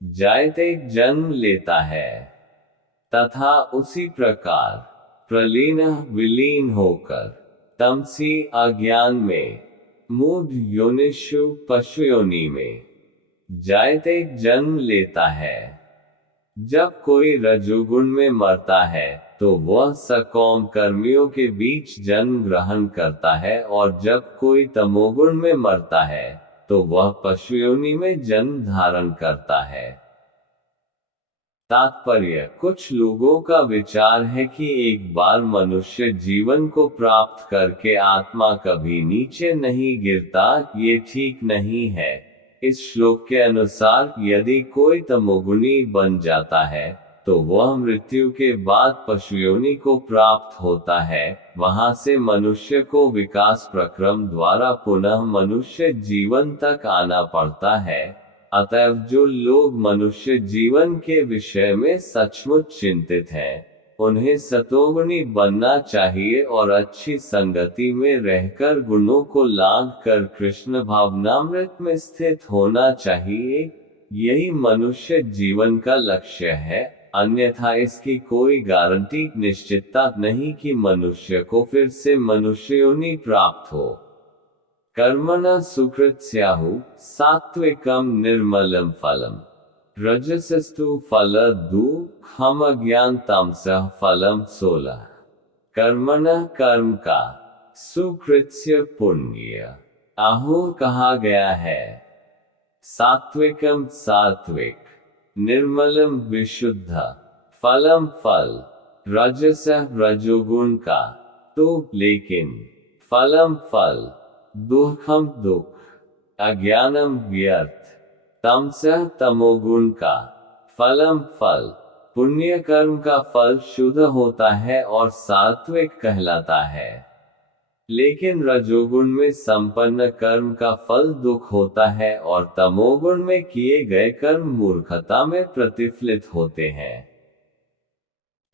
जायते जन्म लेता है, तथा उसी प्रकार प्रलीन विलीन होकर, तमसी अज्ञान में, मूढ़ योनिषु पशु योनि में, जायते जन्म लेता है। जब कोई रजोगुण में मरता है तो वह सकौम कर्मियों के बीच जन्म ग्रहण करता है, और जब कोई तमोगुण में मरता है तो वह पशु योनि में जन्म धारण करता है। तात्पर्य, कुछ लोगों का विचार है कि एक बार मनुष्य जीवन को प्राप्त करके आत्मा कभी नीचे नहीं गिरता। ये ठीक नहीं है। इस श्लोक के अनुसार यदि कोई तमोगुणी बन जाता है तो वह मृत्यु के बाद पशु योनि को प्राप्त होता है। वहां से मनुष्य को विकास प्रक्रम द्वारा पुनः मनुष्य जीवन तक आना पड़ता है। अतएव जो लोग मनुष्य जीवन के विषय में सचमुच चिंतित हैं, उन्हें सतोगुणी बनना चाहिए और अच्छी संगति में रहकर गुणों को लांघ कर कृष्ण भावनामृत में स्थित होना चाहिए। यही मनुष्य जीवन का लक्ष्य है। अन्यथा इसकी कोई गारंटी निश्चितता नहीं कि मनुष्य को फिर से मनुष्य योनि प्राप्त हो। कर्मणा सुकृत स्याहु सात्विकम निर्मलम फलम। रजसस्तु फल दुःखम अज्ञान तमसः फलम 16। कर्मणा कर्म का, सुकृत्य पुण्य, आहु कहा गया है। सात्विकम सात्विक, निर्मलम विशुद्ध, फलम फल, रजसः रजोगुण का, तो लेकिन, फलम फल, दुःखम दुख, अज्ञानम व्यर्थ, तमसः तमोगुण का, फलम फल, पुण्य कर्म का फल शुद्ध होता है और सात्विक कहलाता है। लेकिन रजोगुण में संपन्न कर्म का फल दुख होता है और तमोगुण में किए गए कर्म मूर्खता में प्रतिफलित होते हैं।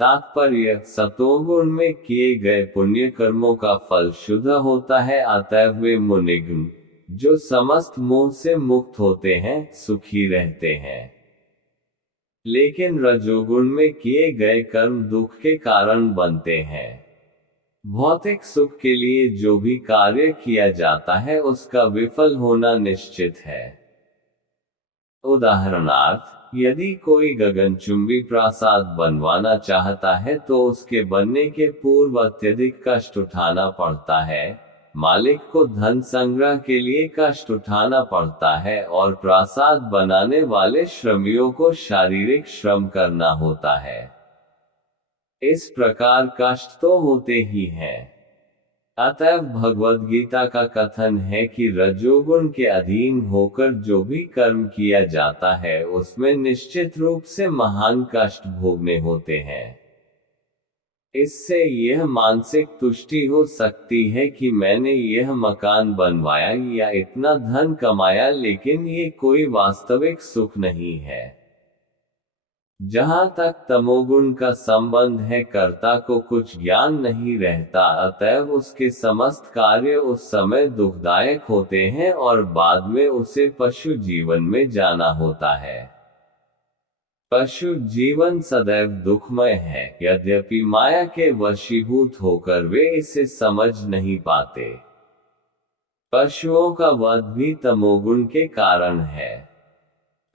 तात्पर्य, सतोगुण में किए गए पुण्य कर्मों का फल शुद्ध होता है, अतः वे मुनिगुण, जो समस्त मोह से मुक्त होते हैं, सुखी रहते हैं। लेकिन रजोगुण में किए गए कर्म दुख के कारण बनते हैं। भौतिक सुख के लिए जो भी कार्य किया जाता है उसका विफल होना निश्चित है। उदाहरणार्थ, यदि कोई गगनचुंबी प्रासाद बनवाना चाहता है तो उसके बनने के पूर्व अत्यधिक कष्ट उठाना पड़ता है, मालिक को धन संग्रह के लिए कष्ट उठाना पड़ता है और प्रासाद बनाने वाले श्रमियों को शारीरिक श्रम करना होता है। इस प्रकार कष्ट तो होते ही हैं। अतः भगवद गीता का कथन है कि रजोगुण के अधीन होकर जो भी कर्म किया जाता है उसमें निश्चित रूप से महान कष्ट भोगने होते हैं। इससे यह मानसिक तुष्टि हो सकती है कि मैंने यह मकान बनवाया या इतना धन कमाया, लेकिन ये कोई वास्तविक सुख नहीं है। जहां तक तमोगुण का संबंध है, कर्ता को कुछ ज्ञान नहीं रहता, अतएव उसके समस्त कार्य उस समय दुखदायक होते हैं और बाद में उसे पशु जीवन में जाना होता है। पशु जीवन सदैव दुखमय है, यद्यपि माया के वशीभूत होकर वे इसे समझ नहीं पाते। पशुओं का वध भी तमोगुण के कारण है।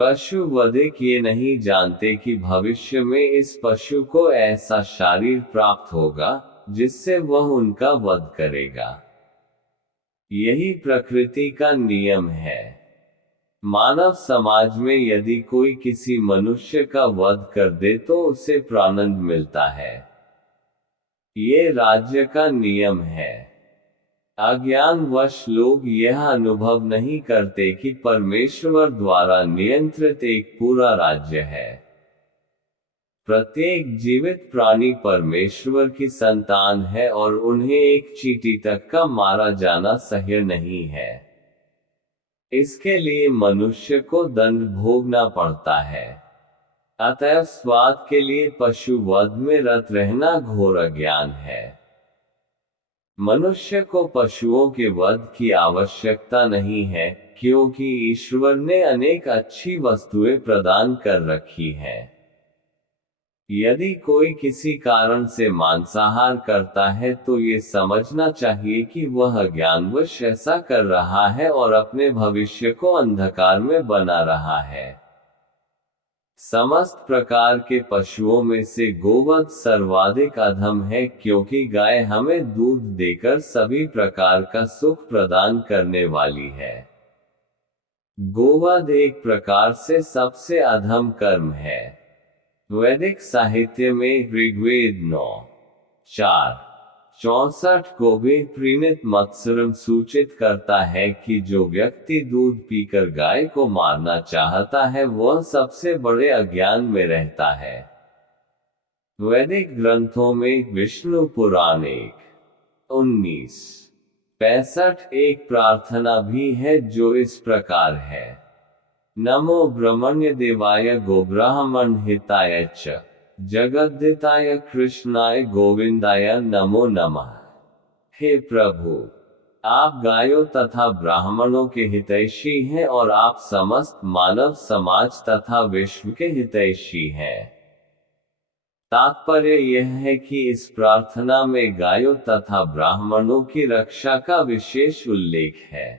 पशु वधिक ये नहीं जानते कि भविष्य में इस पशु को ऐसा शरीर प्राप्त होगा जिससे वह उनका वध करेगा। यही प्रकृति का नियम है। मानव समाज में यदि कोई किसी मनुष्य का वध कर दे तो उसे प्राणदंड मिलता है। ये राज्य का नियम है। अज्ञानवश लोग यह अनुभव नहीं करते कि परमेश्वर द्वारा नियंत्रित एक पूरा राज्य है। प्रत्येक जीवित प्राणी परमेश्वर की संतान है और उन्हें एक चींटी तक का मारा जाना सह्य नहीं है। इसके लिए मनुष्य को दंड भोगना पड़ता है। अतएव स्वाद के लिए पशु वध में रत रहना घोर अज्ञान है। मनुष्य को पशुओं के वध की आवश्यकता नहीं है, क्योंकि ईश्वर ने अनेक अच्छी वस्तुएं प्रदान कर रखी हैं। यदि कोई किसी कारण से मांसाहार करता है तो ये समझना चाहिए कि वह अज्ञानवश ऐसा कर रहा है और अपने भविष्य को अंधकार में बना रहा है। समस्त प्रकार के पशुओं में से गोवध सर्वाधिक अधम है, क्योंकि गाय हमें दूध देकर सभी प्रकार का सुख प्रदान करने वाली है। गोवध एक प्रकार से सबसे अधम कर्म है। वैदिक साहित्य में ऋग्वेद 9:4-64 को भी प्रीणित मत्सरम सूचित करता है कि जो व्यक्ति दूध पीकर गाय को मारना चाहता है वह सबसे बड़े अज्ञान में रहता है। वैदिक ग्रंथों में विष्णु पुराण 1:19-65 एक प्रार्थना भी है जो इस प्रकार है। नमो ब्रह्मण्य देवाय गोब्राह्मण हिताय च जगद्धिताय कृष्णाय गोविंदाय नमो नमः। हे प्रभु, आप गायों तथा ब्राह्मणों के हितैषी हैं और आप समस्त मानव समाज तथा विश्व के हितैषी हैं। तात्पर्य यह है कि इस प्रार्थना में गायों तथा ब्राह्मणों की रक्षा का विशेष उल्लेख है।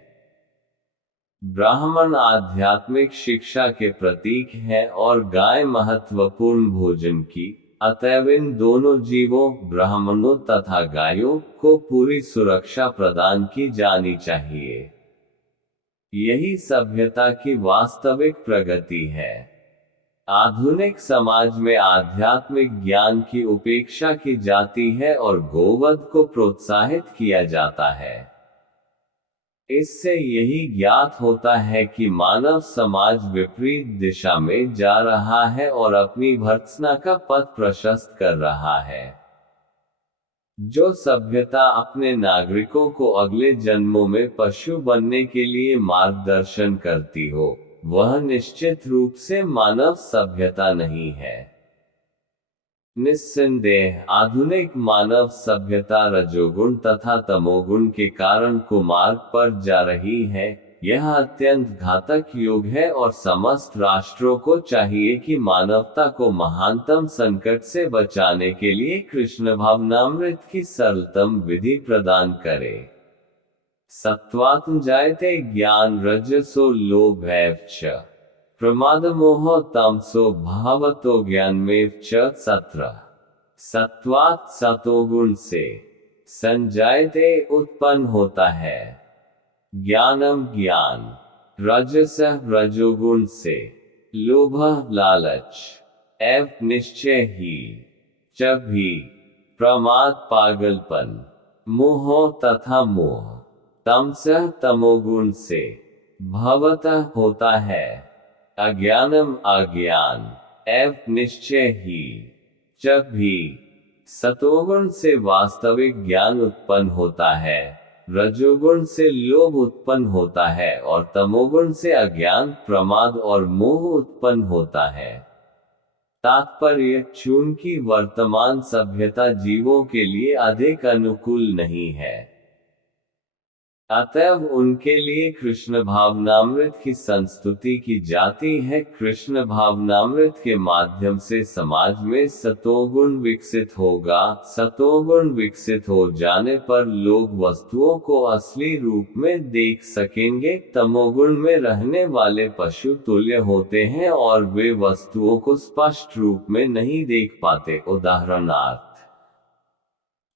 ब्राह्मण आध्यात्मिक शिक्षा के प्रतीक हैं और गाय महत्वपूर्ण भोजन की, अतएव इन दोनों जीवों, ब्राह्मणों तथा गायों, को पूरी सुरक्षा प्रदान की जानी चाहिए। यही सभ्यता की वास्तविक प्रगति है। आधुनिक समाज में आध्यात्मिक ज्ञान की उपेक्षा की जाती है और गोवध को प्रोत्साहित किया जाता है। इससे यही ज्ञात होता है कि मानव समाज विपरीत दिशा में जा रहा है और अपनी भर्त्सना का पथ प्रशस्त कर रहा है। जो सभ्यता अपने नागरिकों को अगले जन्मों में पशु बनने के लिए मार्गदर्शन करती हो, वह निश्चित रूप से मानव सभ्यता नहीं है। निस्संदेह आधुनिक मानव सभ्यता रजोगुण तथा तमोगुण के कारण कुमार्ग पर जा रही है। यह अत्यंत घातक युग है और समस्त राष्ट्रों को चाहिए कि मानवता को महानतम संकट से बचाने के लिए कृष्ण भावनामृत की सरलतम विधि प्रदान करे। सत्त्वात् जायते ज्ञान रजसो लोभैः च प्रमादमोह तमसो भावतो ज्ञानमेव च सत्रह। सत्वात् सतोगुण से संजायते उत्पन्न होता है ज्ञानम ज्ञान, रजसः रजोगुण से लोभः लालच, एव निश्चय ही, च भी प्रमाद पागलपन, मोह तथा मोह, तमसः तमोगुण से भवतः होता है अज्ञानम अज्ञान, एव निश्चय ही, च भी सतोगुण से वास्तविक ज्ञान उत्पन्न होता है, रजोगुण से लोभ उत्पन्न होता है और तमोगुण से अज्ञान, प्रमाद और मोह उत्पन्न होता है। तात्पर्य चूंकि वर्तमान सभ्यता जीवों के लिए अधिक अनुकूल नहीं है, अतएव उनके लिए कृष्ण भावनामृत की संस्तुति की जाती है। कृष्ण भावनामृत के माध्यम से समाज में सतोगुण विकसित होगा। सतोगुण विकसित हो जाने पर लोग वस्तुओं को असली रूप में देख सकेंगे। तमोगुण में रहने वाले पशु तुल्य होते हैं और वे वस्तुओं को स्पष्ट रूप में नहीं देख पाते। उदाहरणार्थ,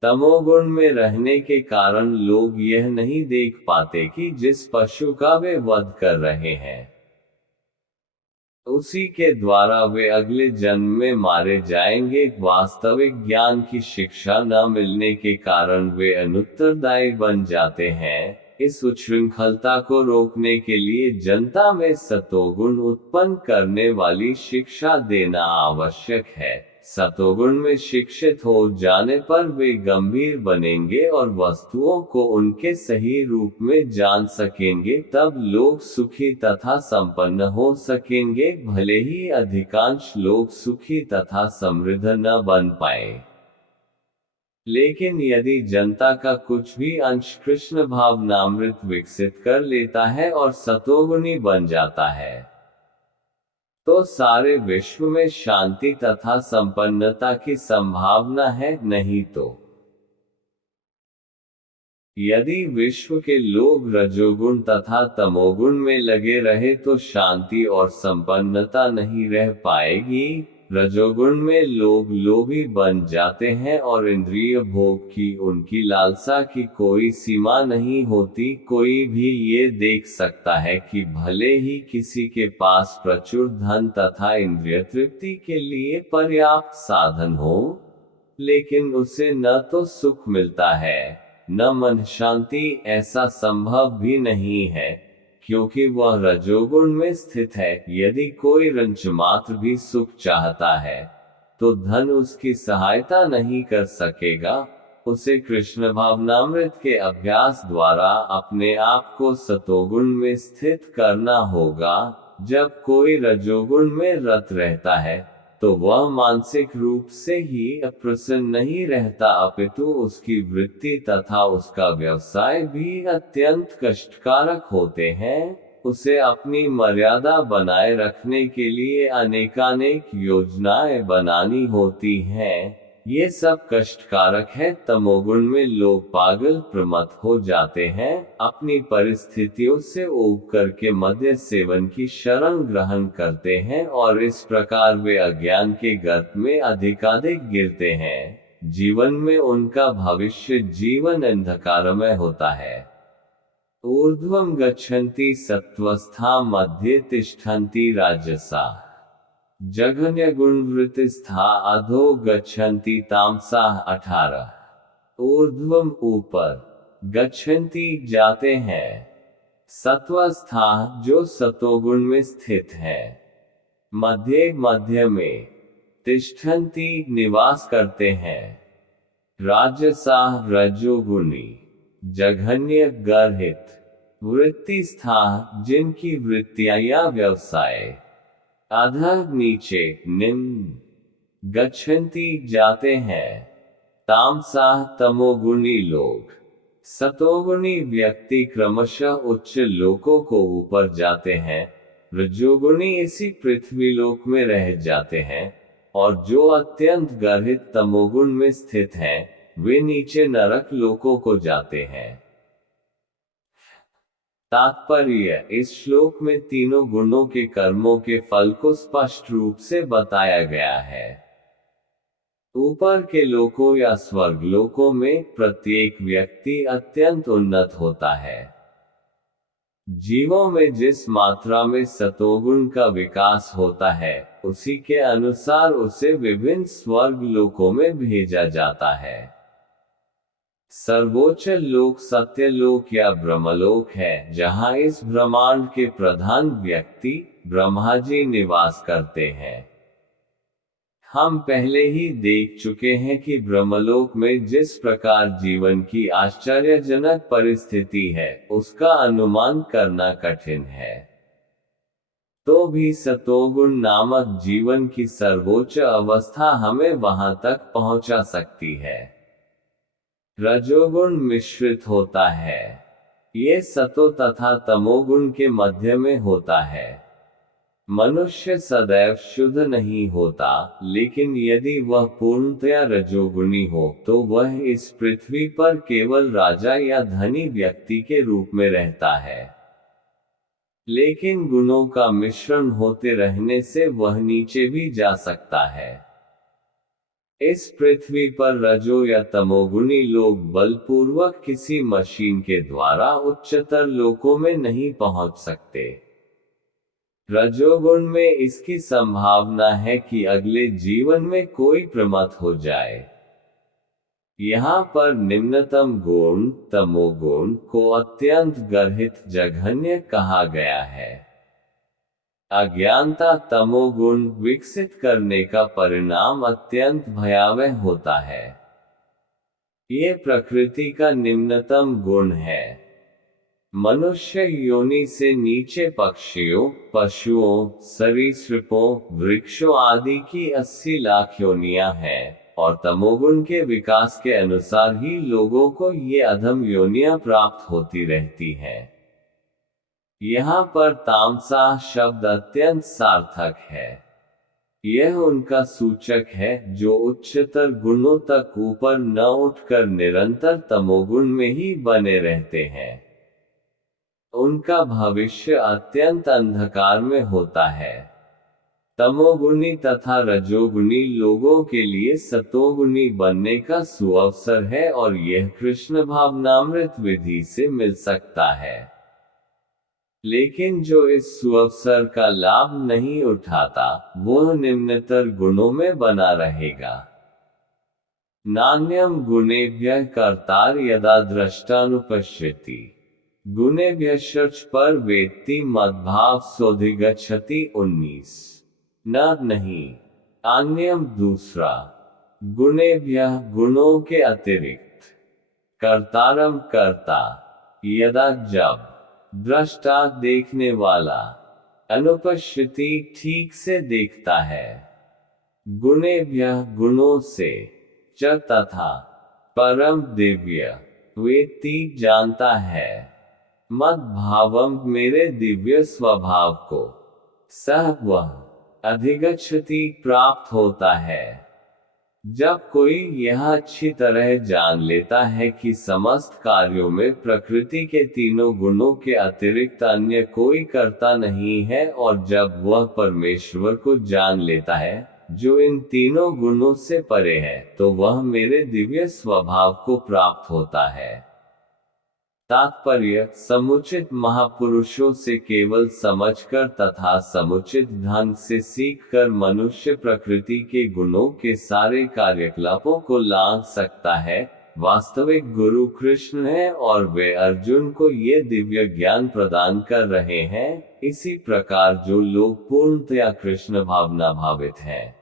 तमोगुण में रहने के कारण लोग यह नहीं देख पाते कि जिस पशु का वे वध कर रहे हैं, उसी के द्वारा वे अगले जन्म में मारे जाएंगे। वास्तविक ज्ञान की शिक्षा न मिलने के कारण वे अनुत्तरदायी बन जाते हैं। इस उच्छृंखलता को रोकने के लिए जनता में सतोगुण उत्पन्न करने वाली शिक्षा देना आवश्यक है। सतोगुण में शिक्षित हो जाने पर वे गंभीर बनेंगे और वस्तुओं को उनके सही रूप में जान सकेंगे। तब लोग सुखी तथा संपन्न हो सकेंगे, भले ही अधिकांश लोग सुखी तथा समृद्ध न बन पाए। लेकिन यदि जनता का कुछ भी अंश कृष्ण भावनामृत विकसित कर लेता है और सतोगुणी बन जाता है, तो सारे विश्व में शांति तथा संपन्नता की संभावना है। नहीं तो यदि विश्व के लोग रजोगुण तथा तमोगुण में लगे रहे तो शांति और संपन्नता नहीं रह पाएगी। रजोगुण में लोग लोभी बन जाते हैं और इंद्रिय भोग की उनकी लालसा की कोई सीमा नहीं होती। कोई भी ये देख सकता है कि भले ही किसी के पास प्रचुर धन तथा इंद्रिय तृप्ति के लिए पर्याप्त साधन हो, लेकिन उसे न तो सुख मिलता है न मन शांति। ऐसा संभव भी नहीं है, क्योंकि वह रजोगुण में स्थित है। यदि कोई रंच मात्र भी सुख चाहता है, तो धन उसकी सहायता नहीं कर सकेगा। उसे कृष्ण भावनामृत के अभ्यास द्वारा अपने आप को सतोगुण में स्थित करना होगा। जब कोई रजोगुण में रत रहता है, तो वह मानसिक रूप से ही अप्रसन्न नहीं रहता, अपितु उसकी वृत्ति तथा उसका व्यवसाय भी अत्यंत कष्टकारक होते हैं। उसे अपनी मर्यादा बनाए रखने के लिए अनेकानेक योजनाएं बनानी होती हैं। ये सब कष्टकारक है। तमोगुण में लोग पागल प्रमत्त हो जाते हैं, अपनी परिस्थितियों से ऊब करके मद्य सेवन की शरण ग्रहण करते हैं और इस प्रकार वे अज्ञान के गर्त में अधिकाधिक गिरते हैं। जीवन में उनका भविष्य जीवन अंधकारमय होता है। ऊर्ध्वं गच्छन्ति सत्त्वस्था मध्ये तिष्ठन्ति राजसाः जघन्यगुणवृत्तिस्था अधो गच्छन्ति तामसाः। 18 ऊर्ध्वम ऊपर, गच्छन्ति जाते हैं, सत्वस्था जो सतोगुण में स्थित है, मध्य मध्य में, तिष्ठन्ति निवास करते हैं, राजसाः रजोगुणी, जघन्य गर्हित, वृत्तिस्था जिनकी वृत्तियां या व्यवसाय, अधः नीचे निम्न, गच्छन्ति जाते हैं, तामसाः तमोगुणी लोग, सतोगुणी व्यक्ति क्रमशः उच्च लोकों को ऊपर जाते हैं, रजोगुणी इसी पृथ्वीलोक में रह जाते हैं, और जो अत्यंत गर्हित तमोगुण में स्थित हैं, वे नीचे नरक लोकों को जाते हैं। तात्पर्य, इस श्लोक में तीनों गुणों के कर्मों के फल को स्पष्ट रूप से बताया गया है। ऊपर के लोकों या स्वर्ग लोकों में प्रत्येक व्यक्ति अत्यंत उन्नत होता है। जीवों में जिस मात्रा में सतोगुण का विकास होता है, उसी के अनुसार उसे विभिन्न स्वर्ग लोकों में भेजा जाता है। सर्वोच्च लोक सत्यलोक या ब्रह्मलोक है, जहां इस ब्रह्मांड के प्रधान व्यक्ति ब्रह्मा जी निवास करते हैं। हम पहले ही देख चुके हैं कि ब्रह्मलोक में जिस प्रकार जीवन की आश्चर्यजनक परिस्थिति है, उसका अनुमान करना कठिन है। तो भी सतोगुण नामक जीवन की सर्वोच्च अवस्था हमें वहां तक पहुंचा सकती है। रजोगुण मिश्रित होता है। ये सतो तथा तमोगुण के मध्य में होता है। मनुष्य सदैव शुद्ध नहीं होता, लेकिन यदि वह पूर्णतया रजोगुणी हो, तो वह इस पृथ्वी पर केवल राजा या धनी व्यक्ति के रूप में रहता है। लेकिन गुणों का मिश्रण होते रहने से वह नीचे भी जा सकता है। इस पृथ्वी पर रजो या तमोगुणी लोग बलपूर्वक किसी मशीन के द्वारा उच्चतर लोकों में नहीं पहुंच सकते। रजोगुण में इसकी संभावना है कि अगले जीवन में कोई प्रमत्त हो जाए। यहाँ पर निम्नतम गुण तमोगुण को अत्यंत गर्हित जघन्य कहा गया है। अज्ञानता तमोगुण विकसित करने का परिणाम अत्यंत भयावह होता है। ये प्रकृति का निम्नतम गुण है। मनुष्य योनि से नीचे पक्षियों, पशुओं, सरीसृपों, वृक्षों आदि की 80 लाख योनियां हैं, और तमोगुण के विकास के अनुसार ही लोगों को ये अधम योनियां प्राप्त होती रहती हैं। यहाँ पर तामसा शब्द अत्यंत सार्थक है। यह उनका सूचक है जो उच्चतर गुणों तक ऊपर न उठकर निरंतर तमोगुण में ही बने रहते हैं। उनका भविष्य अत्यंत अंधकार में होता है। तमोगुणी तथा रजोगुणी लोगों के लिए सतोगुणी बनने का सुअवसर है, और यह कृष्ण भावनामृत विधि से मिल सकता है। लेकिन जो इस सुअवसर का लाभ नहीं उठाता, वह निम्नतर गुणों में बना रहेगा। नान्यम गुणेभ्यः कर्तार यदा द्रष्टानुपश्यति गुणेभ्यः शर्च पर वेत्ति मद्भाव सोधिगच्छति। 19 न नहीं, अन्यम दूसरा, गुणेभ्यः गुणों के अतिरिक्त, कर्तारम कर्ता, यदा जब, दृष्टा देखने वाला, अनुपश्यति ठीक से देखता है, गुणेभ्यः गुणों से, च तथा, परम दिव्य, वेत्ति जानता है, मद भावम मेरे दिव्य स्वभाव को सह वह अधिगच्छति प्राप्त होता है। जब कोई यह अच्छी तरह जान लेता है कि समस्त कार्यों में प्रकृति के तीनों गुणों के अतिरिक्त अन्य कोई कर्ता नहीं है, और जब वह परमेश्वर को जान लेता है जो इन तीनों गुणों से परे है, तो वह मेरे दिव्य स्वभाव को प्राप्त होता है। तात्पर्य: समुचित महापुरुषों से केवल समझकर तथा समुचित ढंग से सीखकर मनुष्य प्रकृति के गुणों के सारे कार्यकलापों को लांघ सकता है। वास्तविक गुरु कृष्ण है और वे अर्जुन को ये दिव्य ज्ञान प्रदान कर रहे हैं। इसी प्रकार जो लोग पूर्णतया कृष्ण भावना भावित हैं,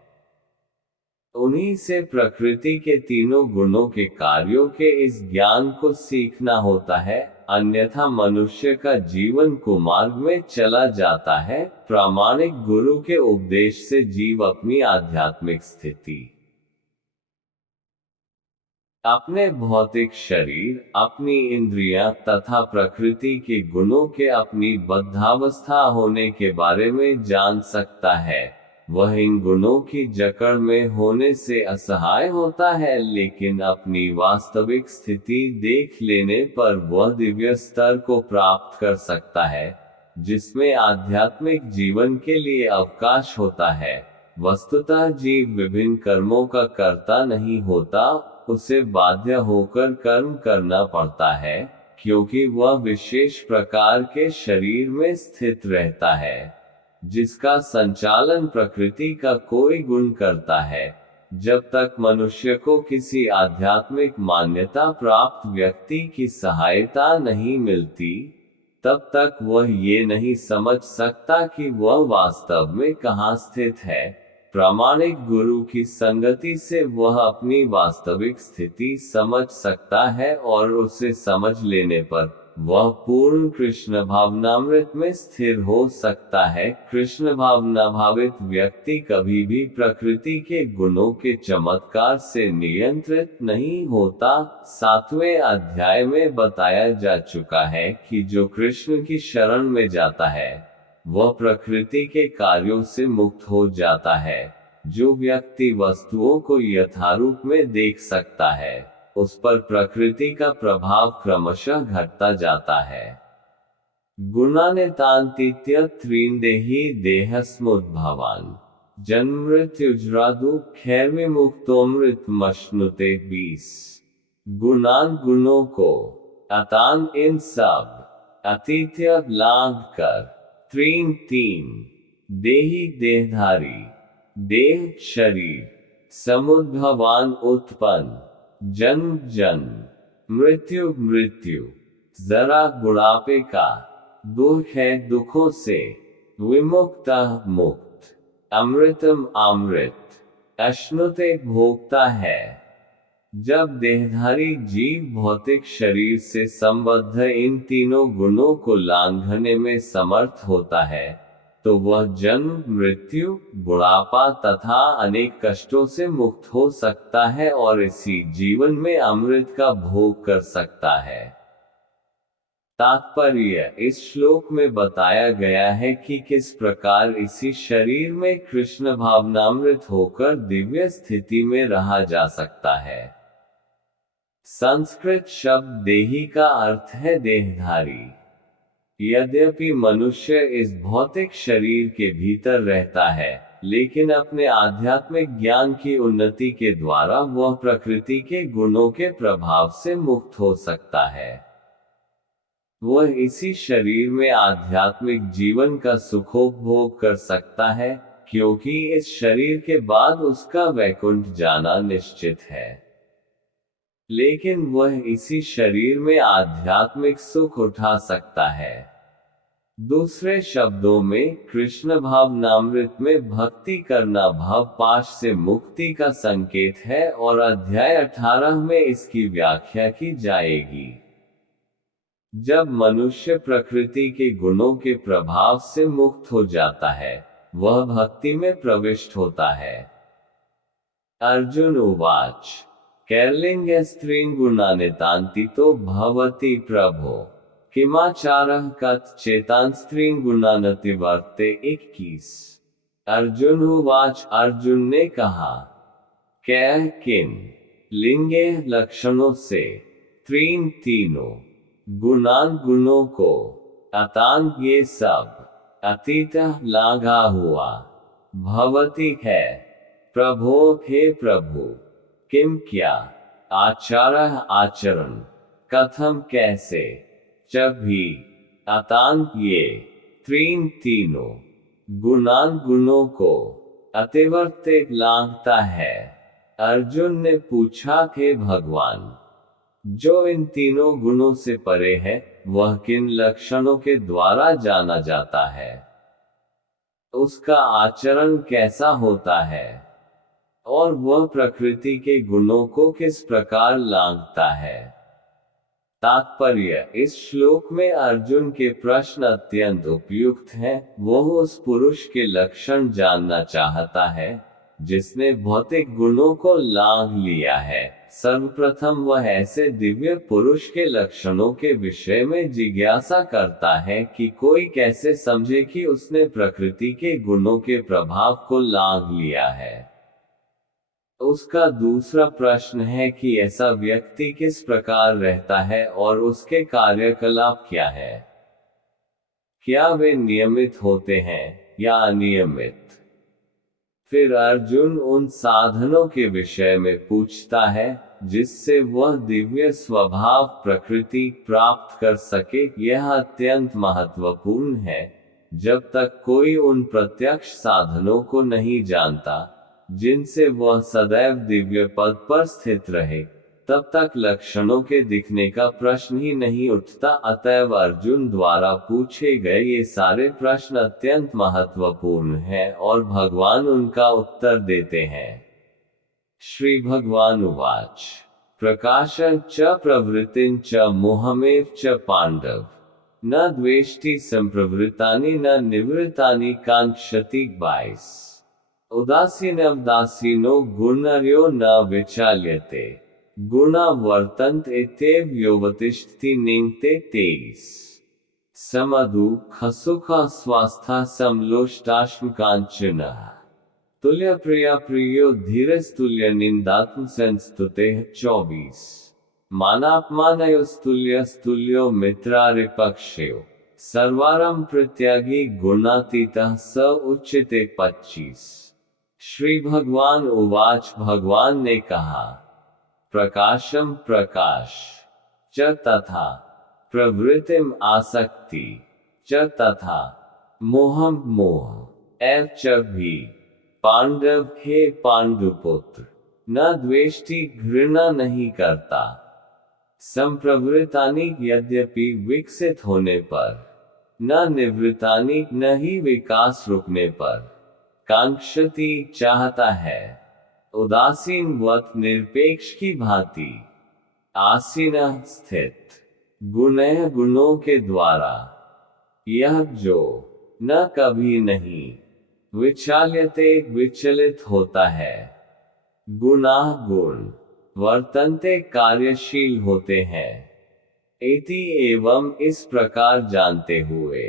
उन्हीं से प्रकृति के तीनों गुणों के कार्यों के इस ज्ञान को सीखना होता है, अन्यथा मनुष्य का जीवन कुमार्ग में चला जाता है। प्रामाणिक गुरु के उपदेश से जीव अपनी आध्यात्मिक स्थिति, अपने भौतिक शरीर, अपनी इंद्रियां तथा प्रकृति के गुणों के अपनी बद्धावस्था होने के बारे में जान सकता है। वह इन गुणों की जकड़ में होने से असहाय होता है, लेकिन अपनी वास्तविक स्थिति देख लेने पर वह दिव्य स्तर को प्राप्त कर सकता है, जिसमें आध्यात्मिक जीवन के लिए अवकाश होता है। वस्तुतः जीव विभिन्न कर्मों का कर्ता नहीं होता, उसे बाध्य होकर कर्म करना पड़ता है, क्योंकि वह विशेष प्रकार के शरीर में स्थित रहता है, जिसका संचालन प्रकृति का कोई गुण करता है। जब तक मनुष्य को किसी आध्यात्मिक मान्यता प्राप्त व्यक्ति की सहायता नहीं मिलती, तब तक वह ये नहीं समझ सकता कि वह वास्तव में कहाँ स्थित है। प्रामाणिक गुरु की संगति से वह अपनी वास्तविक स्थिति समझ सकता है, और उसे समझ लेने पर वह पूर्ण कृष्ण भावनामृत में स्थिर हो सकता है। कृष्ण भावना भावित व्यक्ति कभी भी प्रकृति के गुणों के चमत्कार से नियंत्रित नहीं होता। 7वें अध्याय में बताया जा चुका है कि जो कृष्ण की शरण में जाता है वह प्रकृति के कार्यों से मुक्त हो जाता है। जो व्यक्ति वस्तुओं को यथारूप में देख सकता है, उस पर प्रकृति का प्रभाव क्रमशः घटता जाता है। गुणानेतान्तीत्य त्रीन्देही देहस्मुद्भवान् जन्ममृत्युजरा दुःखैर्विमुक्तोऽमृतमश्नुते 20। गुणान गुणों को अतान इन सब अतीत्य लांघ कर त्रीन 3 देही देहधारी देह शरीर समुद्भवान उत्पन्न जन्म जन्म मृत्यु मृत्यु जरा बुढ़ापे का दुख है दुखों से विमुक्ता मुक्त अमृतम अमृत अश्नुते भोगता है। जब देहधारी जीव भौतिक शरीर से संबद्ध इन तीनों गुणों को लांघने में समर्थ होता है, तो वह जन्म मृत्यु बुढ़ापा तथा अनेक कष्टों से मुक्त हो सकता है और इसी जीवन में अमृत का भोग कर सकता है। तात्पर्य: इस श्लोक में बताया गया है कि किस प्रकार इसी शरीर में कृष्ण भावनामृत होकर दिव्य स्थिति में रहा जा सकता है। संस्कृत शब्द देही का अर्थ है देहधारी। यद्यपि मनुष्य इस भौतिक शरीर के भीतर रहता है, लेकिन अपने आध्यात्मिक ज्ञान की उन्नति के द्वारा वह प्रकृति के गुणों के प्रभाव से मुक्त हो सकता है। वह इसी शरीर में आध्यात्मिक जीवन का सुखोपभोग कर सकता है, क्योंकि इस शरीर के बाद उसका वैकुंठ जाना निश्चित है। लेकिन वह इसी शरीर में आध्यात्मिक सुख उठा सकता है। दूसरे शब्दों में, कृष्ण भावनामृत में भक्ति करना भव पाश से मुक्ति का संकेत है और अध्याय 18 में इसकी व्याख्या की जाएगी। जब मनुष्य प्रकृति के गुणों के प्रभाव से मुक्त हो जाता है, वह भक्ति में प्रविष्ट होता है। अर्जुन उवाच कैर्लिंग स्त्रीं गुणानितान्तितो भवति प्रभो किमाचारः कथ चेतांस्त्रीन् गुणानतिवर्ते 21। अर्जुन उवाच, अर्जुन ने कहा, कै किन लिंगे लक्षणों से त्रीन तीनों गुणान गुणों को अतान ये सब अतीत लागा हुआ भवती है प्रभो हे प्रभु किम क्या आचारः आचरण कथम कैसे च भी अतान ये त्रीन तीनों गुणान गुणों को अतिवर्ते लांघता है। अर्जुन ने पूछा कि भगवान जो इन तीनों गुणों से परे है वह किन लक्षणों के द्वारा जाना जाता है, उसका आचरण कैसा होता है और वह प्रकृति के गुणों को किस प्रकार लांघता है। तात्पर्य, इस श्लोक में अर्जुन के प्रश्न अत्यंत उपयुक्त हैं। वह उस पुरुष के लक्षण जानना चाहता है जिसने भौतिक गुणों को लांघ लिया है। सर्वप्रथम वह ऐसे दिव्य पुरुष के लक्षणों के विषय में जिज्ञासा करता है कि कोई कैसे समझे कि उसने प्रकृति के गुणों के प्रभाव को लांघ लिया है। उसका दूसरा प्रश्न है कि ऐसा व्यक्ति किस प्रकार रहता है और उसके कार्यकलाप क्या है। क्या वे नियमित होते हैं या अनियमित। फिर अर्जुन उन साधनों के विषय में पूछता है जिससे वह दिव्य स्वभाव प्रकृति प्राप्त कर सके। यह अत्यंत महत्वपूर्ण है। जब तक कोई उन प्रत्यक्ष साधनों को नहीं जानता जिनसे वह सदैव दिव्य पद पर स्थित रहे, तब तक लक्षणों के दिखने का प्रश्न ही नहीं उठता। अतएव अर्जुन द्वारा पूछे गए ये सारे प्रश्न अत्यंत महत्वपूर्ण हैं और भगवान उनका उत्तर देते हैं। श्री भगवान उवाच, प्रकाशं च प्रवृत्तिं च मोहमेव च पांडव न द्वेष्टि संप्रवृत्तानि न निवृत्तानि कांक्षति। 22। उदासीनवदासीनो गुणर्यो न विचाल्यते गुणा वर्तन्त इत्येव योवतिष्ठति नेङ्ते। 23। समदुःख सुख स्वास्थ्य समलोष्टाश्मकाञ्चनः तुल्यप्रिया प्रियो धीरस्तुल्य निन्दात्म संस्तुतेः। 24। मानापमानयोस्तुल्यस्तुल्यो मित्रारिपक्षयो सर्वारं प्रत्यागी गुणातीतः स उच्यते। 25। श्री भगवान उवाच, भगवान ने कहा, प्रकाशम प्रकाश च तथा प्रवृत्तिम आसक्ति च तथा मोहम मोह एव च भी पांडव हे पांडुपुत्र न द्वेष्टि घृणा नहीं करता। संप्रवृत्तानि यद्यपि विकसित होने पर न निवृत्तानि न ही विकास रुकने पर कांक्षति चाहता है। उदासीन वत निरपेक्ष की भांति आसीन स्थित गुणः गुणों के द्वारा यह जो न कभी नहीं विचाल्यते विचलित होता है। गुणाः गुण वर्तन्ते कार्यशील होते हैं। इति एवं इस प्रकार जानते हुए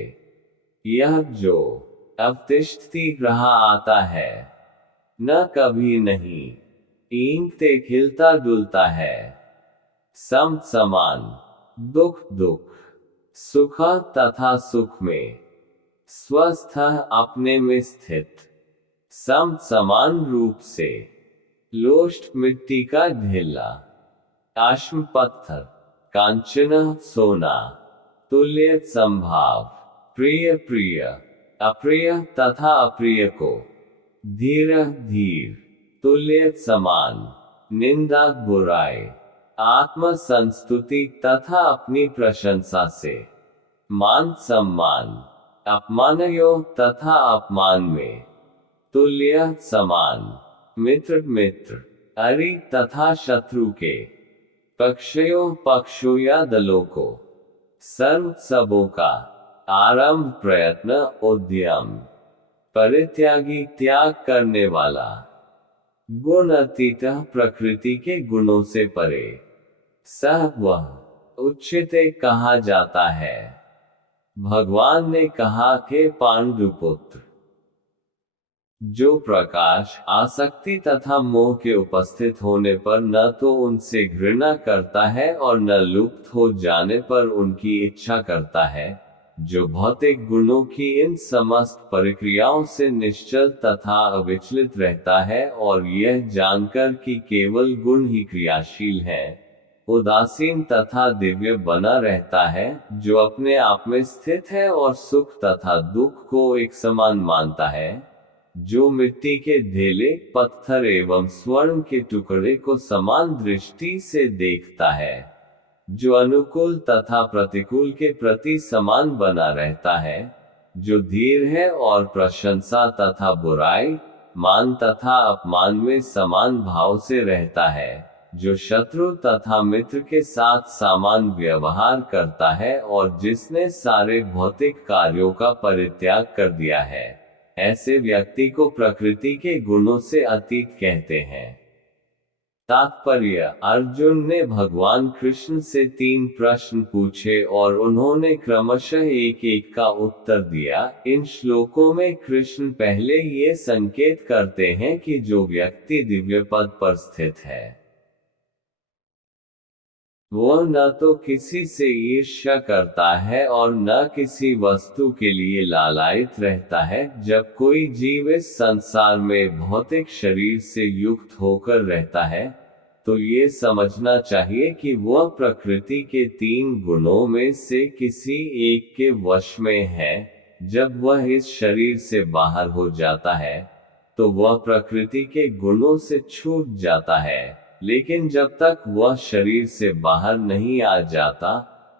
यह जो अवतिष्ठति रहा आता है न कभी नहीं ईंगते खिलता डुलता है। सम समान दुख दुख सुख तथा सुख में स्वस्थ अपने में स्थित सम समान रूप से लोष्ट मिट्टी का ढेला आश्म पत्थर कांचन सोना तुल्य संभाव प्रिय प्रिय अप्रिय तथा अप्रिय को धीर धीर तुल्य समान निंदा बुराई आत्म संस्तुति तथा अपनी प्रशंसा से मान सम्मान अपमानयो तथा अपमान में तुल्य समान मित्र मित्र अरि तथा शत्रु के पक्षयो पक्षों या दलों को सर्व सबों का आरंभ प्रयत्न उद्यम परित्यागी त्याग करने वाला गुण अतीत प्रकृति के गुणों से परे सह वह उच्यते कहा जाता है। भगवान ने कहा कि पांडुपुत्र जो प्रकाश, आसक्ति तथा मोह के उपस्थित होने पर न तो उनसे घृणा करता है और न लुप्त हो जाने पर उनकी इच्छा करता है, जो भौतिक गुणों की इन समस्त प्रक्रियाओं से निश्चल तथा अविचलित रहता है और यह जानकर कि केवल गुण ही क्रियाशील है, उदासीन तथा दिव्य बना रहता है, जो अपने आप में स्थित है और सुख तथा दुख को एक समान मानता है, जो मिट्टी के ढेले, पत्थर एवं स्वर्ण के टुकड़े को समान दृष्टि से देखता है, जो अनुकूल तथा प्रतिकूल के प्रति समान बना रहता है, जो धीर है और प्रशंसा तथा बुराई, मान तथा अपमान में समान भाव से रहता है, जो शत्रु तथा मित्र के साथ समान व्यवहार करता है और जिसने सारे भौतिक कार्यों का परित्याग कर दिया है, ऐसे व्यक्ति को प्रकृति के गुणों से अतीत कहते हैं। तात्पर्य: अर्जुन ने भगवान कृष्ण से 3 प्रश्न पूछे और उन्होंने क्रमशः एक एक का उत्तर दिया। इन श्लोकों में कृष्ण पहले ये संकेत करते हैं कि जो व्यक्ति दिव्य पद पर स्थित है वह न तो किसी से ईर्ष्या करता है और न किसी वस्तु के लिए लालायित रहता है। जब कोई जीव इस संसार में भौतिक शरीर से युक्त होकर रहता है, तो ये समझना चाहिए कि वह प्रकृति के 3 गुणों में से किसी एक के वश में है। जब वह इस शरीर से बाहर हो जाता है, तो वह प्रकृति के गुणों से छूट जाता है, लेकिन जब तक वह शरीर से बाहर नहीं आ जाता,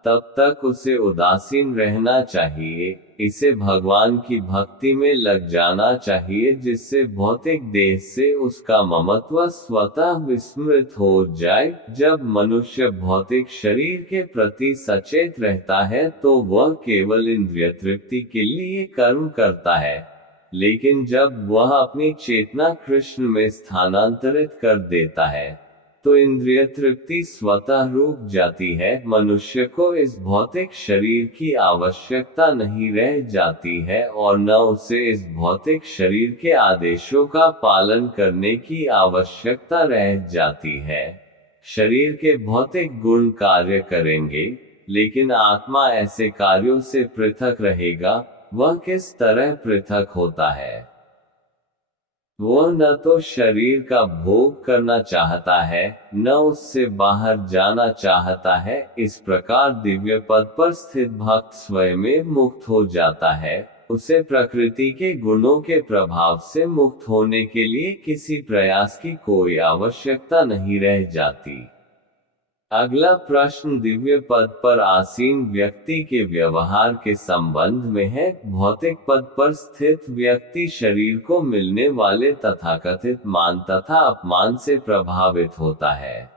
तब तक उसे उदासीन रहना चाहिए। इसे भगवान की भक्ति में लग जाना चाहिए, जिससे भौतिक देह से उसका ममत्व स्वतः विस्मृत हो जाए। जब मनुष्य भौतिक शरीर के प्रति सचेत रहता है तो वह केवल इंद्रिय तृप्ति के लिए कर्म करता है, लेकिन जब वह अपनी चेतना कृष्ण में स्थानांतरित कर देता है, तो इंद्रिय तृप्ति स्वतः रुक जाती है। मनुष्य को इस भौतिक शरीर की आवश्यकता नहीं रह जाती है और न उसे इस भौतिक शरीर के आदेशों का पालन करने की आवश्यकता रह जाती है। शरीर के भौतिक गुण कार्य करेंगे, लेकिन आत्मा ऐसे कार्यों से पृथक रहेगा। वह किस तरह पृथक होता है? वह न तो शरीर का भोग करना चाहता है, न उससे बाहर जाना चाहता है। इस प्रकार दिव्य पद पर स्थित भक्त स्वयं में मुक्त हो जाता है। उसे प्रकृति के गुणों के प्रभाव से मुक्त होने के लिए किसी प्रयास की कोई आवश्यकता नहीं रह जाती। अगला प्रश्न दिव्य पद पर आसीन व्यक्ति के व्यवहार के संबंध में है। भौतिक पद पर स्थित व्यक्ति शरीर को मिलने वाले तथाकथित मान तथा अपमान से प्रभावित होता है,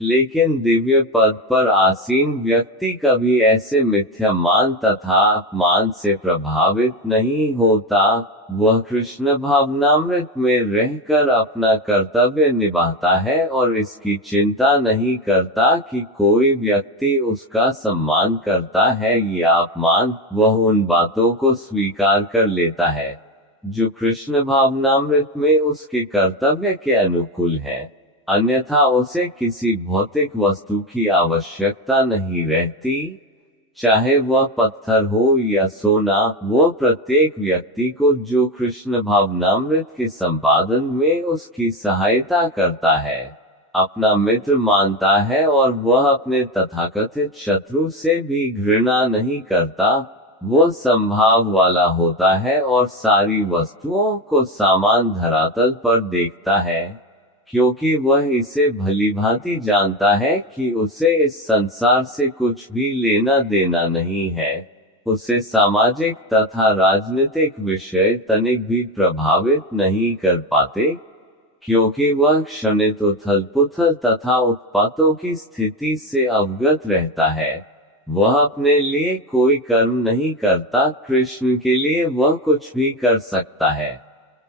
लेकिन दिव्य पद पर आसीन व्यक्ति कभी ऐसे मिथ्या मान तथा अपमान से प्रभावित नहीं होता। वह कृष्ण भावनामृत में रहकर अपना कर्तव्य निभाता है और इसकी चिंता नहीं करता कि कोई व्यक्ति उसका सम्मान करता है या अपमान। वह उन बातों को स्वीकार कर लेता है जो कृष्ण भावनामृत में उसके कर्तव्य के अनुकूल है, अन्यथा उसे किसी भौतिक वस्तु की आवश्यकता नहीं रहती, चाहे वह पत्थर हो या सोना। वह प्रत्येक व्यक्ति को जो कृष्ण भावनामृत के संपादन में उसकी सहायता करता है, अपना मित्र मानता है और वह अपने तथाकथित शत्रु से भी घृणा नहीं करता। वह समभाव वाला होता है और सारी वस्तुओं को समान धरातल पर देखता है, क्योंकि वह इसे भलीभांति जानता है कि उसे इस संसार से कुछ भी लेना देना नहीं है। उसे सामाजिक तथा राजनीतिक विषय तनिक भी प्रभावित नहीं कर पाते, क्योंकि वह क्षणिक उथल-पुथल तथा उत्पातों की स्थिति से अवगत रहता है। वह अपने लिए कोई कर्म नहीं करता, कृष्ण के लिए वह कुछ भी कर सकता है,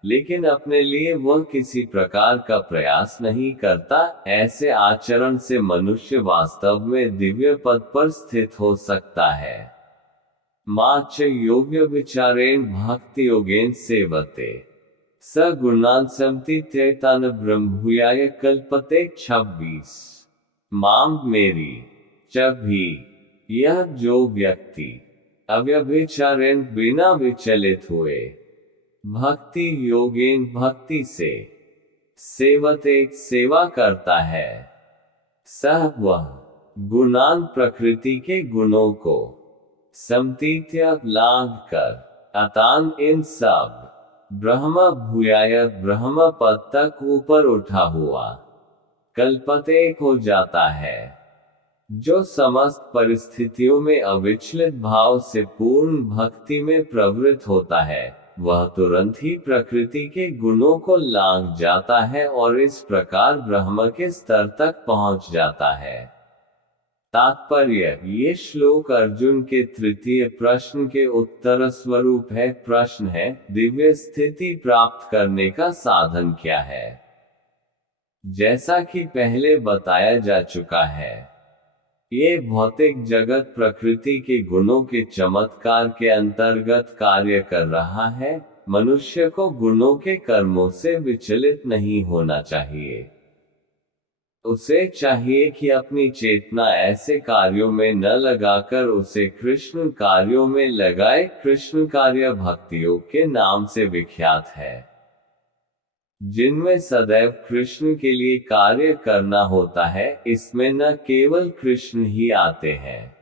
लेकिन अपने लिए वह किसी प्रकार का प्रयास नहीं करता। ऐसे आचरण से मनुष्य वास्तव में दिव्य पद पर स्थित हो सकता है। माच योग्य विचारेण भक्ति योगेन सेवते स गुणान समति त्येतान ब्रह्मभूयाय कल्पते। 26 माम मेरी च भी यह जो व्यक्ति अव्यभिचारेण बिना विचलित हुए भक्ति योगेन भक्ति से सेवते सेवा करता है सह वह गुणान प्रकृति के गुणों को समतीत्य लांघ कर अतान इन सब ब्रह्म भूयाय ब्रह्म पद तक ऊपर उठा हुआ कल्पते हो जाता है। जो समस्त परिस्थितियों में अविचलित भाव से पूर्ण भक्ति में प्रवृत्त होता है वह तुरंत ही प्रकृति के गुणों को लांघ जाता है और इस प्रकार ब्रह्म के स्तर तक पहुंच जाता है। तात्पर्य ये श्लोक अर्जुन के तृतीय प्रश्न के उत्तर स्वरूप है। प्रश्न है, दिव्य स्थिति प्राप्त करने का साधन क्या है? जैसा कि पहले बताया जा चुका है, ये भौतिक जगत प्रकृति के गुणों के चमत्कार के अंतर्गत कार्य कर रहा है। मनुष्य को गुणों के कर्मों से विचलित नहीं होना चाहिए। उसे चाहिए कि अपनी चेतना ऐसे कार्यों में न लगाकर उसे कृष्ण कार्यों में लगाए। कृष्ण कार्य भक्ति योग के नाम से विख्यात है, जिनमें सदैव कृष्ण के लिए कार्य करना होता है। इसमें न केवल कृष्ण ही आते हैं,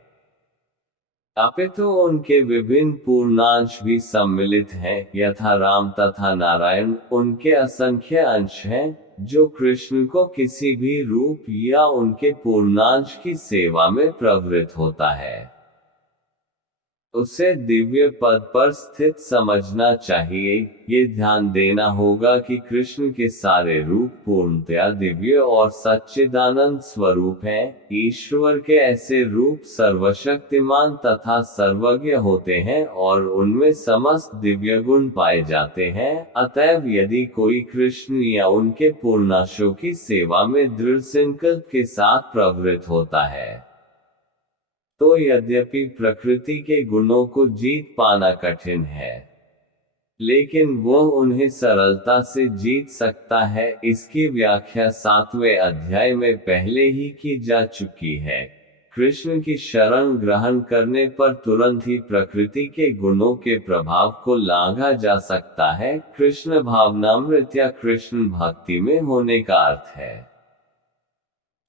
अपितु उनके विभिन्न पूर्णांश भी सम्मिलित हैं। यथा राम तथा नारायण उनके असंख्य अंश हैं, जो कृष्ण को किसी भी रूप या उनके पूर्णांश की सेवा में प्रवृत्त होता है, उसे दिव्य पद पर स्थित समझना चाहिए। ये ध्यान देना होगा कि कृष्ण के सारे रूप पूर्णतया दिव्य और सच्चिदानंद स्वरूप हैं। ईश्वर के ऐसे रूप सर्वशक्तिमान तथा सर्वज्ञ होते हैं और उनमें समस्त दिव्य गुण पाए जाते हैं। अतएव यदि कोई कृष्ण या उनके पूर्णांशों की सेवा में दृढ़ संकल्प के साथ प्रवृत्त होता है, तो यद्यपि प्रकृति के गुणों को जीत पाना कठिन है, लेकिन वह उन्हें सरलता से जीत सकता है। इसकी व्याख्या 7वें अध्याय में पहले ही की जा चुकी है। कृष्ण की शरण ग्रहण करने पर तुरंत ही प्रकृति के गुणों के प्रभाव को लांघा जा सकता है। कृष्ण भावनामृत या कृष्ण भक्ति में होने का अर्थ है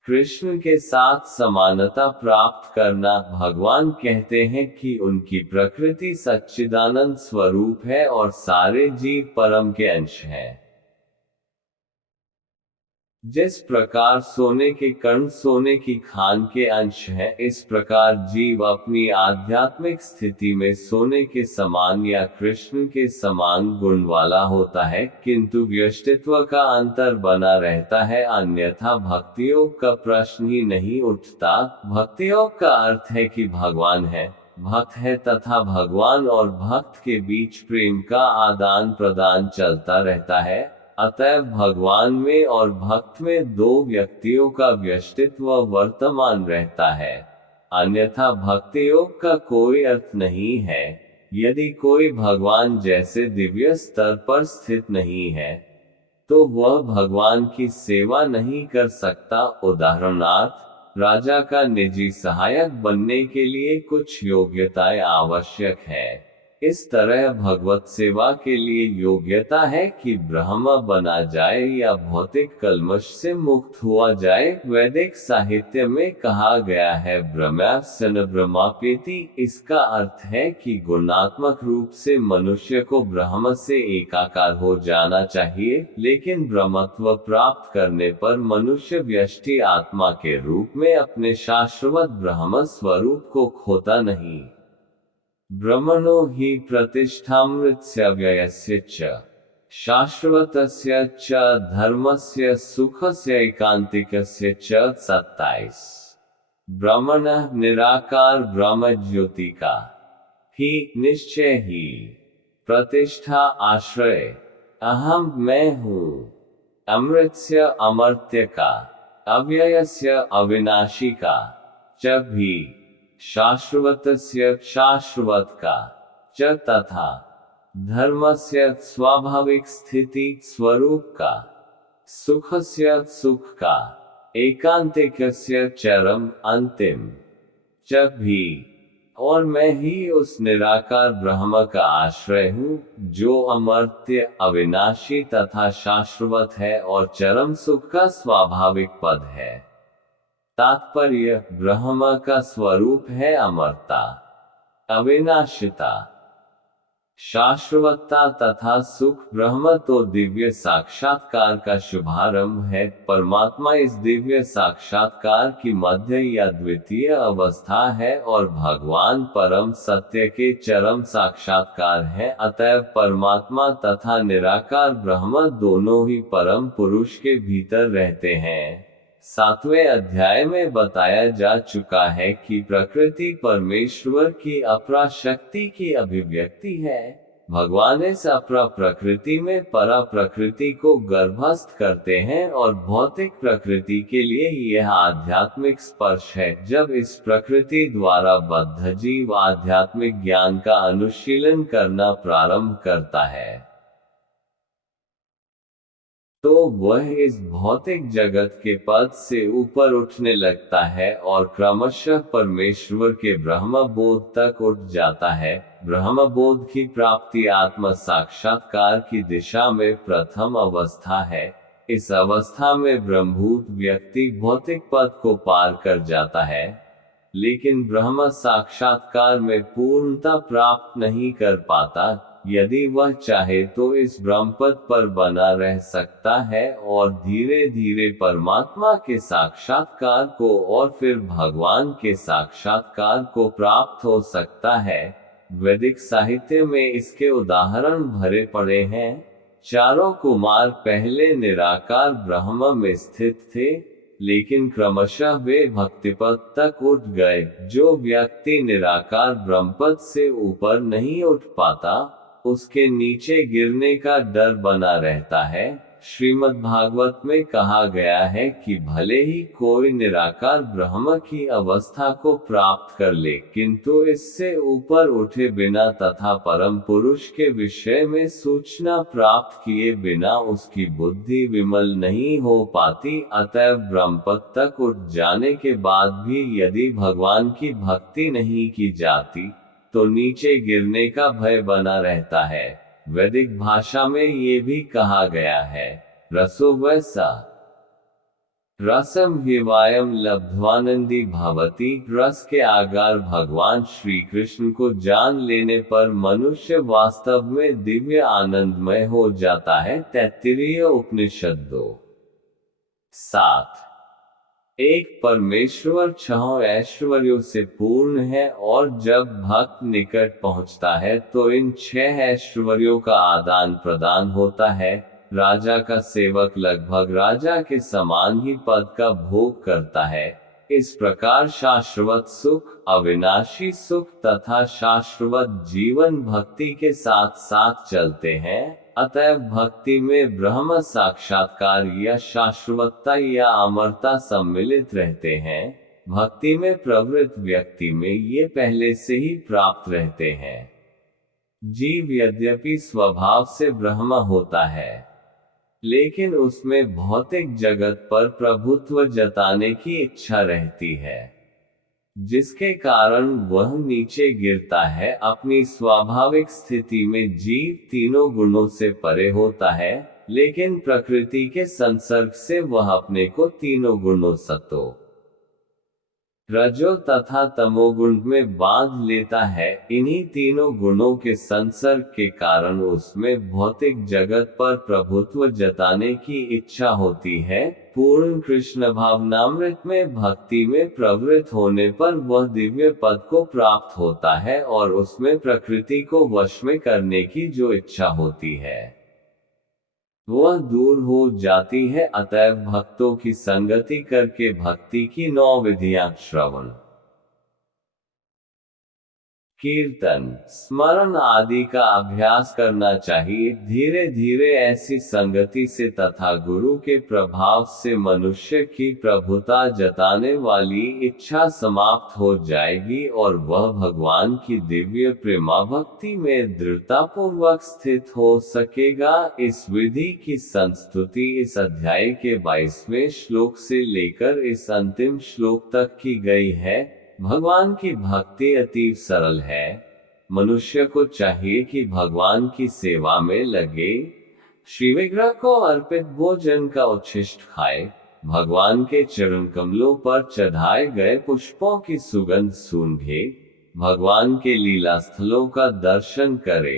कृष्ण के साथ समानता प्राप्त करना। भगवान कहते हैं कि उनकी प्रकृति सच्चिदानंद स्वरूप है और सारे जीव परम के अंश हैं। जिस प्रकार सोने के कण सोने की खान के अंश हैं, इस प्रकार जीव अपनी आध्यात्मिक स्थिति में सोने के समान या कृष्ण के समान गुण वाला होता है, किंतु व्यष्टित्व का अंतर बना रहता है। अन्यथा भक्तियोग का प्रश्न ही नहीं उठता। भक्तियोग का अर्थ है कि भगवान है, भक्त है तथा भगवान और भक्त के बीच प्रेम का आदान प्रदान चलता रहता है। अतएव भगवान में और भक्त में दो व्यक्तियों का व्यष्टित्व वर्तमान रहता है, अन्यथा भक्ति योग का कोई अर्थ नहीं है। यदि कोई भगवान जैसे दिव्य स्तर पर स्थित नहीं है, तो वह भगवान की सेवा नहीं कर सकता। उदाहरणार्थ, राजा का निजी सहायक बनने के लिए कुछ योग्यताएं आवश्यक है। इस तरह भगवत सेवा के लिए योग्यता है कि ब्रह्म बना जाए या भौतिक कल्मश से मुक्त हुआ जाए। वैदिक साहित्य में कहा गया है ब्रह्मासन ब्रह्मापेति। इसका अर्थ है कि गुणात्मक रूप से मनुष्य को ब्रह्म से एकाकार हो जाना चाहिए, लेकिन ब्रह्मत्व प्राप्त करने पर मनुष्य व्यष्टि आत्मा के रूप में अपने शाश्वत ब्रह्म स्वरूप को खोता नहीं। ब्रह्मणो हि प्रतिष्ठामृतस्य व्ययस्य च शाश्वतस्य च धर्मस्य सुखस्य एकांतिकस्य च। 27 ब्रह्मणः निराकार ब्रह्म ज्योति का ही निश्चय ही प्रतिष्ठा आश्रय अहम मैं हूँ, अमृतस्य अमर्त्य का, अव्ययस्य अविनाशी का, च भी, शाश्वतस्य शाश्वत का, च तथा, धर्मस्य स्वाभाविक स्थिति स्वरूप का, सुखस्य सुख का, एकांतिकस्य चरम अंतिम, च भी, और मैं ही उस निराकार ब्रह्म का आश्रय हूँ, जो अमर्त्य अविनाशी तथा शाश्वत है और चरम सुख का स्वाभाविक पद है। तात्पर्य, ब्रह्म का स्वरूप है अमरता, अविनाशिता, शाश्वतता तथा सुख। ब्रह्म तो दिव्य साक्षात्कार का शुभारंभ है। परमात्मा इस दिव्य साक्षात्कार की मध्य या द्वितीय अवस्था है और भगवान परम सत्य के चरम साक्षात्कार है। अतएव परमात्मा तथा निराकार ब्रह्म दोनों ही परम पुरुष के भीतर रहते हैं। 7वें अध्याय में बताया जा चुका है कि प्रकृति परमेश्वर की अपरा शक्ति की अभिव्यक्ति है। भगवान इस अपरा प्रकृति में परा प्रकृति को गर्भस्थ करते हैं और भौतिक प्रकृति के लिए यह आध्यात्मिक स्पर्श है। जब इस प्रकृति द्वारा बद्ध जीव आध्यात्मिक ज्ञान का अनुशीलन करना प्रारंभ करता है, तो वह इस भौतिक जगत के पद से ऊपर उठने लगता है और क्रमशः परमेश्वर के ब्रह्मबोध तक उठ जाता है। ब्रह्मबोध की प्राप्ति आत्म साक्षात्कार की दिशा में प्रथम अवस्था है। इस अवस्था में ब्रह्मभूत व्यक्ति भौतिक पद को पार कर जाता है, लेकिन ब्रह्म साक्षात्कार में पूर्णता प्राप्त नहीं कर पाता। यदि वह चाहे तो इस ब्रह्मपद पर बना रह सकता है और धीरे धीरे परमात्मा के साक्षात्कार को और फिर भगवान के साक्षात्कार को प्राप्त हो सकता है। वैदिक साहित्य में इसके उदाहरण भरे पड़े हैं। चारों कुमार पहले निराकार ब्रह्म में स्थित थे, लेकिन क्रमशः वे भक्तिपद तक उठ गए। जो व्यक्ति निराकार ब्रह्मपद से ऊपर नहीं उठ पाता, उसके नीचे गिरने का डर बना रहता है। श्रीमद् भागवत में कहा गया है कि भले ही कोई निराकार ब्रह्म की अवस्था को प्राप्त कर ले, किंतु इससे ऊपर उठे बिना तथा परम पुरुष के विषय में सूचना प्राप्त किए बिना उसकी बुद्धि विमल नहीं हो पाती। अतएव ब्रह्मपद तक उठ जाने के बाद भी यदि भगवान की भक्ति नहीं की जाती, तो नीचे गिरने का भय बना रहता है। वैदिक भाषा में ये भी कहा गया है, रसो वैसा रसम हिवायम लब्ध्वानंदी भवति। रस के आगार भगवान श्री कृष्ण को जान लेने पर मनुष्य वास्तव में दिव्य आनंदमय हो जाता है। तैत्तिरीय उपनिषद 2:7। एक परमेश्वर 6 ऐश्वर्यों से पूर्ण है और जब भक्त निकट पहुंचता है तो इन 6 ऐश्वर्यों का आदान प्रदान होता है। राजा का सेवक लगभग राजा के समान ही पद का भोग करता है। इस प्रकार शाश्वत सुख, अविनाशी सुख तथा शाश्वत जीवन भक्ति के साथ साथ चलते हैं। अतएव भक्ति में ब्रह्म साक्षात्कार या शाश्वतता या अमरता सम्मिलित रहते हैं। भक्ति में प्रवृत्त व्यक्ति में ये पहले से ही प्राप्त रहते हैं। जीव यद्यपि स्वभाव से ब्रह्म होता है, लेकिन उसमें भौतिक जगत पर प्रभुत्व जताने की इच्छा रहती है, जिसके कारण वह नीचे गिरता है। अपनी स्वाभाविक स्थिति में जीव तीनों गुणों से परे होता है, लेकिन प्रकृति के संसर्ग से वह अपने को तीनों गुणों सतो, रजो तथा तमोगुण में बांध लेता है। इन्हीं तीनों गुणों के संसर्ग के कारण उसमें भौतिक जगत पर प्रभुत्व जताने की इच्छा होती है। पूर्ण कृष्ण भावनामृत में भक्ति में प्रवृत्त होने पर वह दिव्य पद को प्राप्त होता है और उसमें प्रकृति को वश में करने की जो इच्छा होती है, वह दूर हो जाती है। अतएव भक्तों की संगति करके भक्ति की 9 विधियां श्रवण कीर्तन, स्मरण आदि का अभ्यास करना चाहिए। धीरे धीरे ऐसी संगति से तथा गुरु के प्रभाव से मनुष्य की प्रभुता जताने वाली इच्छा समाप्त हो जाएगी और वह भगवान की दिव्य प्रेमा भक्ति में दृढ़तापूर्वक स्थित हो सकेगा। इस विधि की संस्तुति इस अध्याय के 22वें श्लोक से लेकर इस अंतिम श्लोक तक की गई है। भगवान की भक्ति अतीव सरल है। मनुष्य को चाहिए कि भगवान की सेवा में लगे, श्री विग्रह को अर्पित भोजन का उच्छिष्ट खाए, भगवान के चरण कमलों पर चढ़ाए गए पुष्पों की सुगंध सूंघे, भगवान के लीला स्थलों का दर्शन करे,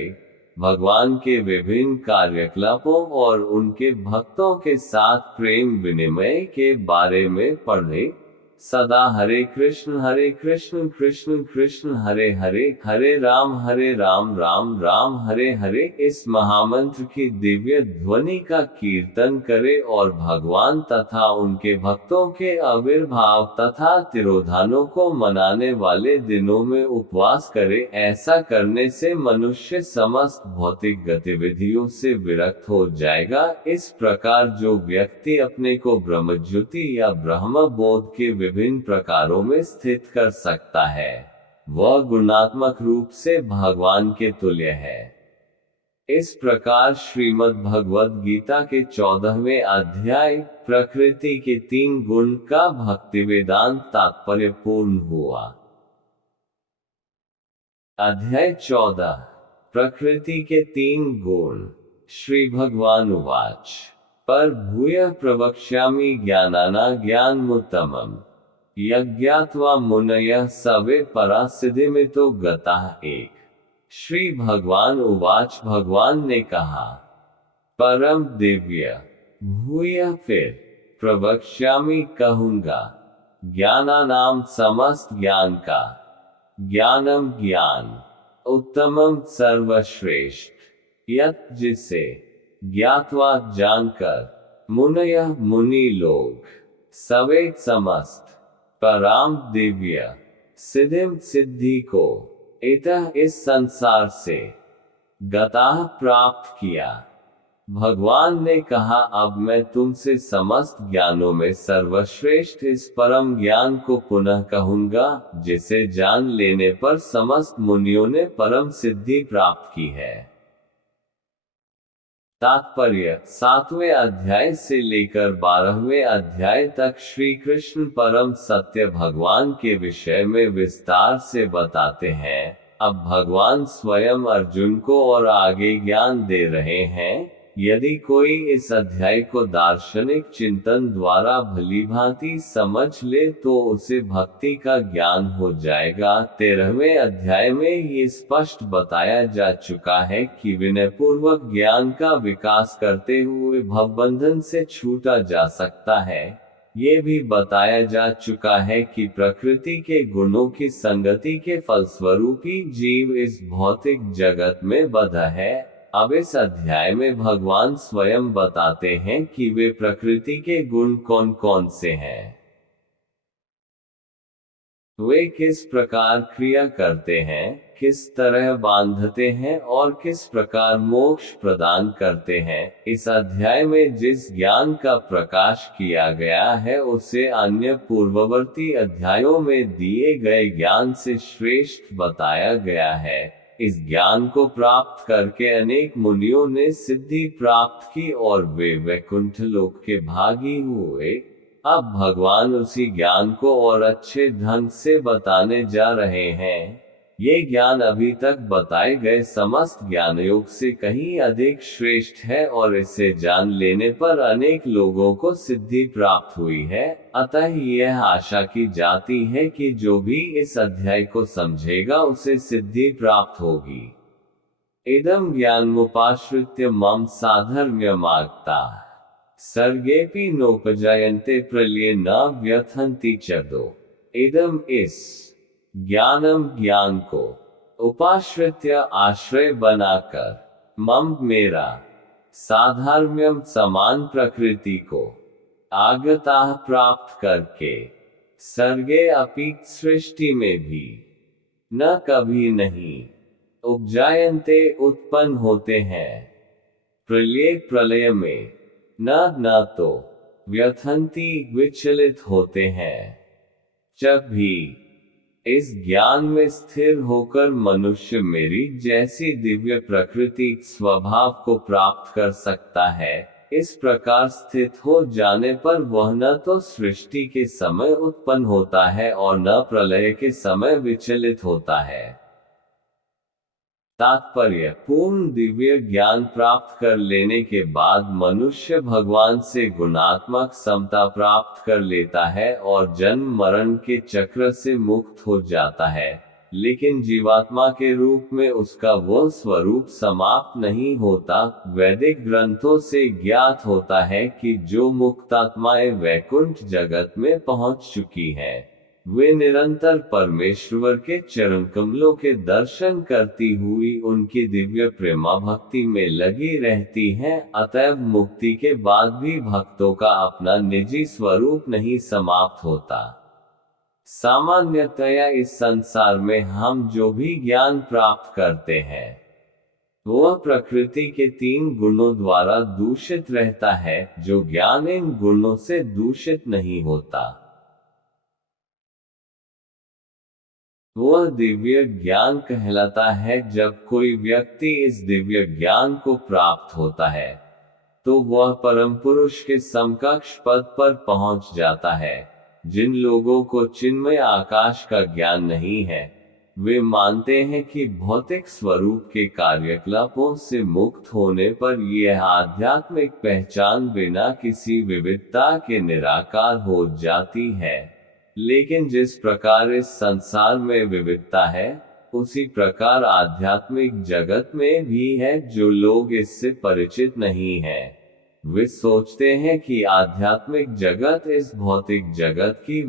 भगवान के विभिन्न कार्यकलापों और उनके भक्तों के साथ प्रेम विनिमय के बारे में पढ़े, सदा हरे कृष्ण कृष्ण कृष्ण हरे हरे, हरे राम राम राम हरे हरे इस महामंत्र की दिव्य ध्वनि का कीर्तन करे और भगवान तथा उनके भक्तों के आविर्भाव तथा तिरोधानों को मनाने वाले दिनों में उपवास करे। ऐसा करने से मनुष्य समस्त भौतिक गतिविधियों से विरक्त हो जाएगा। इस प्रकार जो व्यक्ति अपने को ब्रह्मज्योति या ब्रह्म बोध के विभिन्न प्रकारों में स्थित कर सकता है, वह गुणात्मक रूप से भगवान के तुल्य है। इस प्रकार श्रीमद् भगवद गीता के 14वें अध्याय प्रकृति के 3 गुण का भक्ति वेदांत तात्पर्य पूर्ण हुआ। अध्याय 14 प्रकृति के 3 गुण। श्री भगवान उवाच पर भूयः प्रवक्ष्यामि ज्ञानानाज्ञानमुत्तमम् यज्ञात्वा मुनयः सवे परासिद्धिमितो गताः। 1 श्री भगवान उवाच भगवान ने कहा, परम दिव्य, भूयः फिर, प्रवक्ष्यामि कहूँगा, ज्ञानानाम समस्त ज्ञान का, ज्ञानम ज्ञान, उत्तमम सर्वश्रेष्ठ, यत् जिसे, ज्ञात्वा जानकर, मुनयः मुनि लोग, सवे समस्त, पराम दिव्य, सिद्धिम सिद्धि को, इतः इस संसार से, गताः प्राप्त किया। भगवान ने कहा, अब मैं तुमसे समस्त ज्ञानों में सर्वश्रेष्ठ इस परम ज्ञान को पुनः कहूँगा, जिसे जान लेने पर समस्त मुनियों ने परम सिद्धि प्राप्त की है। तात्पर्य 7वें अध्याय से लेकर 12वें अध्याय तक श्री कृष्ण परम सत्य भगवान के विषय में विस्तार से बताते हैं। अब भगवान स्वयं अर्जुन को और आगे ज्ञान दे रहे हैं। यदि कोई इस अध्याय को दार्शनिक चिंतन द्वारा भलीभांति समझ ले तो उसे भक्ति का ज्ञान हो जाएगा। 13वें अध्याय में ये स्पष्ट बताया जा चुका है कि विनयपूर्वक ज्ञान का विकास करते हुए भवबंधन से छूटा जा सकता है। ये भी बताया जा चुका है कि प्रकृति के गुणों की संगति के फलस्वरूप ही जीव इस भौतिक जगत में बंधा है। अब इस अध्याय में भगवान स्वयं बताते हैं कि वे प्रकृति के गुण कौन कौन से हैं, वे किस प्रकार क्रिया करते हैं, किस तरह बांधते हैं और किस प्रकार मोक्ष प्रदान करते हैं। इस अध्याय में जिस ज्ञान का प्रकाश किया गया है उसे अन्य पूर्ववर्ती अध्यायों में दिए गए ज्ञान से श्रेष्ठ बताया गया है। इस ज्ञान को प्राप्त करके अनेक मुनियों ने सिद्धि प्राप्त की और वे वैकुंठ लोक के भागी हुए। अब भगवान उसी ज्ञान को और अच्छे ढंग से बताने जा रहे हैं। ये ज्ञान अभी तक बताए गए समस्त ज्ञानयोग से कहीं अधिक श्रेष्ठ है और इसे जान लेने पर अनेक लोगों को सिद्धि प्राप्त हुई है। अतः यह आशा की जाती है कि जो भी इस अध्याय को समझेगा उसे सिद्धि प्राप्त होगी। इदं ज्ञानमुपाश्रित्य मम साधर्म्यमागता सर्गेऽपि नोपजायन्ते प्रलये न व्यथन्ति च दो। इदं इस ज्ञानम ज्ञान को उपाश्रित्य आश्रय बनाकर मम मेरा साधर्म्यम समान प्रकृति को आगताः प्राप्त करके सर्गे अपि सृष्टि में भी न कभी नहीं। उपजायन्ते उत्पन्न होते हैं। प्रलय प्रलय में। न तो। व्यथन्ति विचलित होते हैं। जब भी। इस ज्ञान में स्थिर होकर मनुष्य मेरी जैसी दिव्य प्रकृति स्वभाव को प्राप्त कर सकता है, इस प्रकार स्थित हो जाने पर वह न तो सृष्टि के समय उत्पन्न होता है और न प्रलय के समय विचलित होता है। तात्पर्य: पूर्ण दिव्य ज्ञान प्राप्त कर लेने के बाद मनुष्य भगवान से गुणात्मक समता प्राप्त कर लेता है और जन्म मरण के चक्र से मुक्त हो जाता है, लेकिन जीवात्मा के रूप में उसका वह स्वरूप समाप्त नहीं होता। वैदिक ग्रंथों से ज्ञात होता है कि जो मुक्तात्माएं वैकुंठ जगत में पहुंच चुकी हैं, वे निरंतर परमेश्वर के चरण कमलों के दर्शन करती हुई उनकी दिव्य प्रेमा भक्ति में लगी रहती हैं। अतएव मुक्ति के बाद भी भक्तों का अपना निजी स्वरूप नहीं समाप्त होता। सामान्यतया इस संसार में हम जो भी ज्ञान प्राप्त करते हैं, वह प्रकृति के 3 गुणों द्वारा दूषित रहता है, जो ज्ञान इन गुणों से दूषित नहीं होता। वह दिव्य ज्ञान कहलाता है। जब कोई व्यक्ति इस दिव्य ज्ञान को प्राप्त होता है, तो वह परम पुरुष के समकक्ष पद पर पहुंच जाता है। जिन लोगों को चिन्मय आकाश का ज्ञान नहीं है, वे मानते हैं कि भौतिक स्वरूप के कार्यकलापों से मुक्त होने पर यह आध्यात्मिक पहचान बिना किसी विविधता के निराकार हो जाती है। लेकिन जिस प्रकार इस संसार में विविधता है, उसी प्रकार आध्यात्मिक जगत में भी है। जो लोग इससे परिचित नहीं हैं, वे सोचते हैं कि आध्यात्मिक जगत इस भौतिक जगत की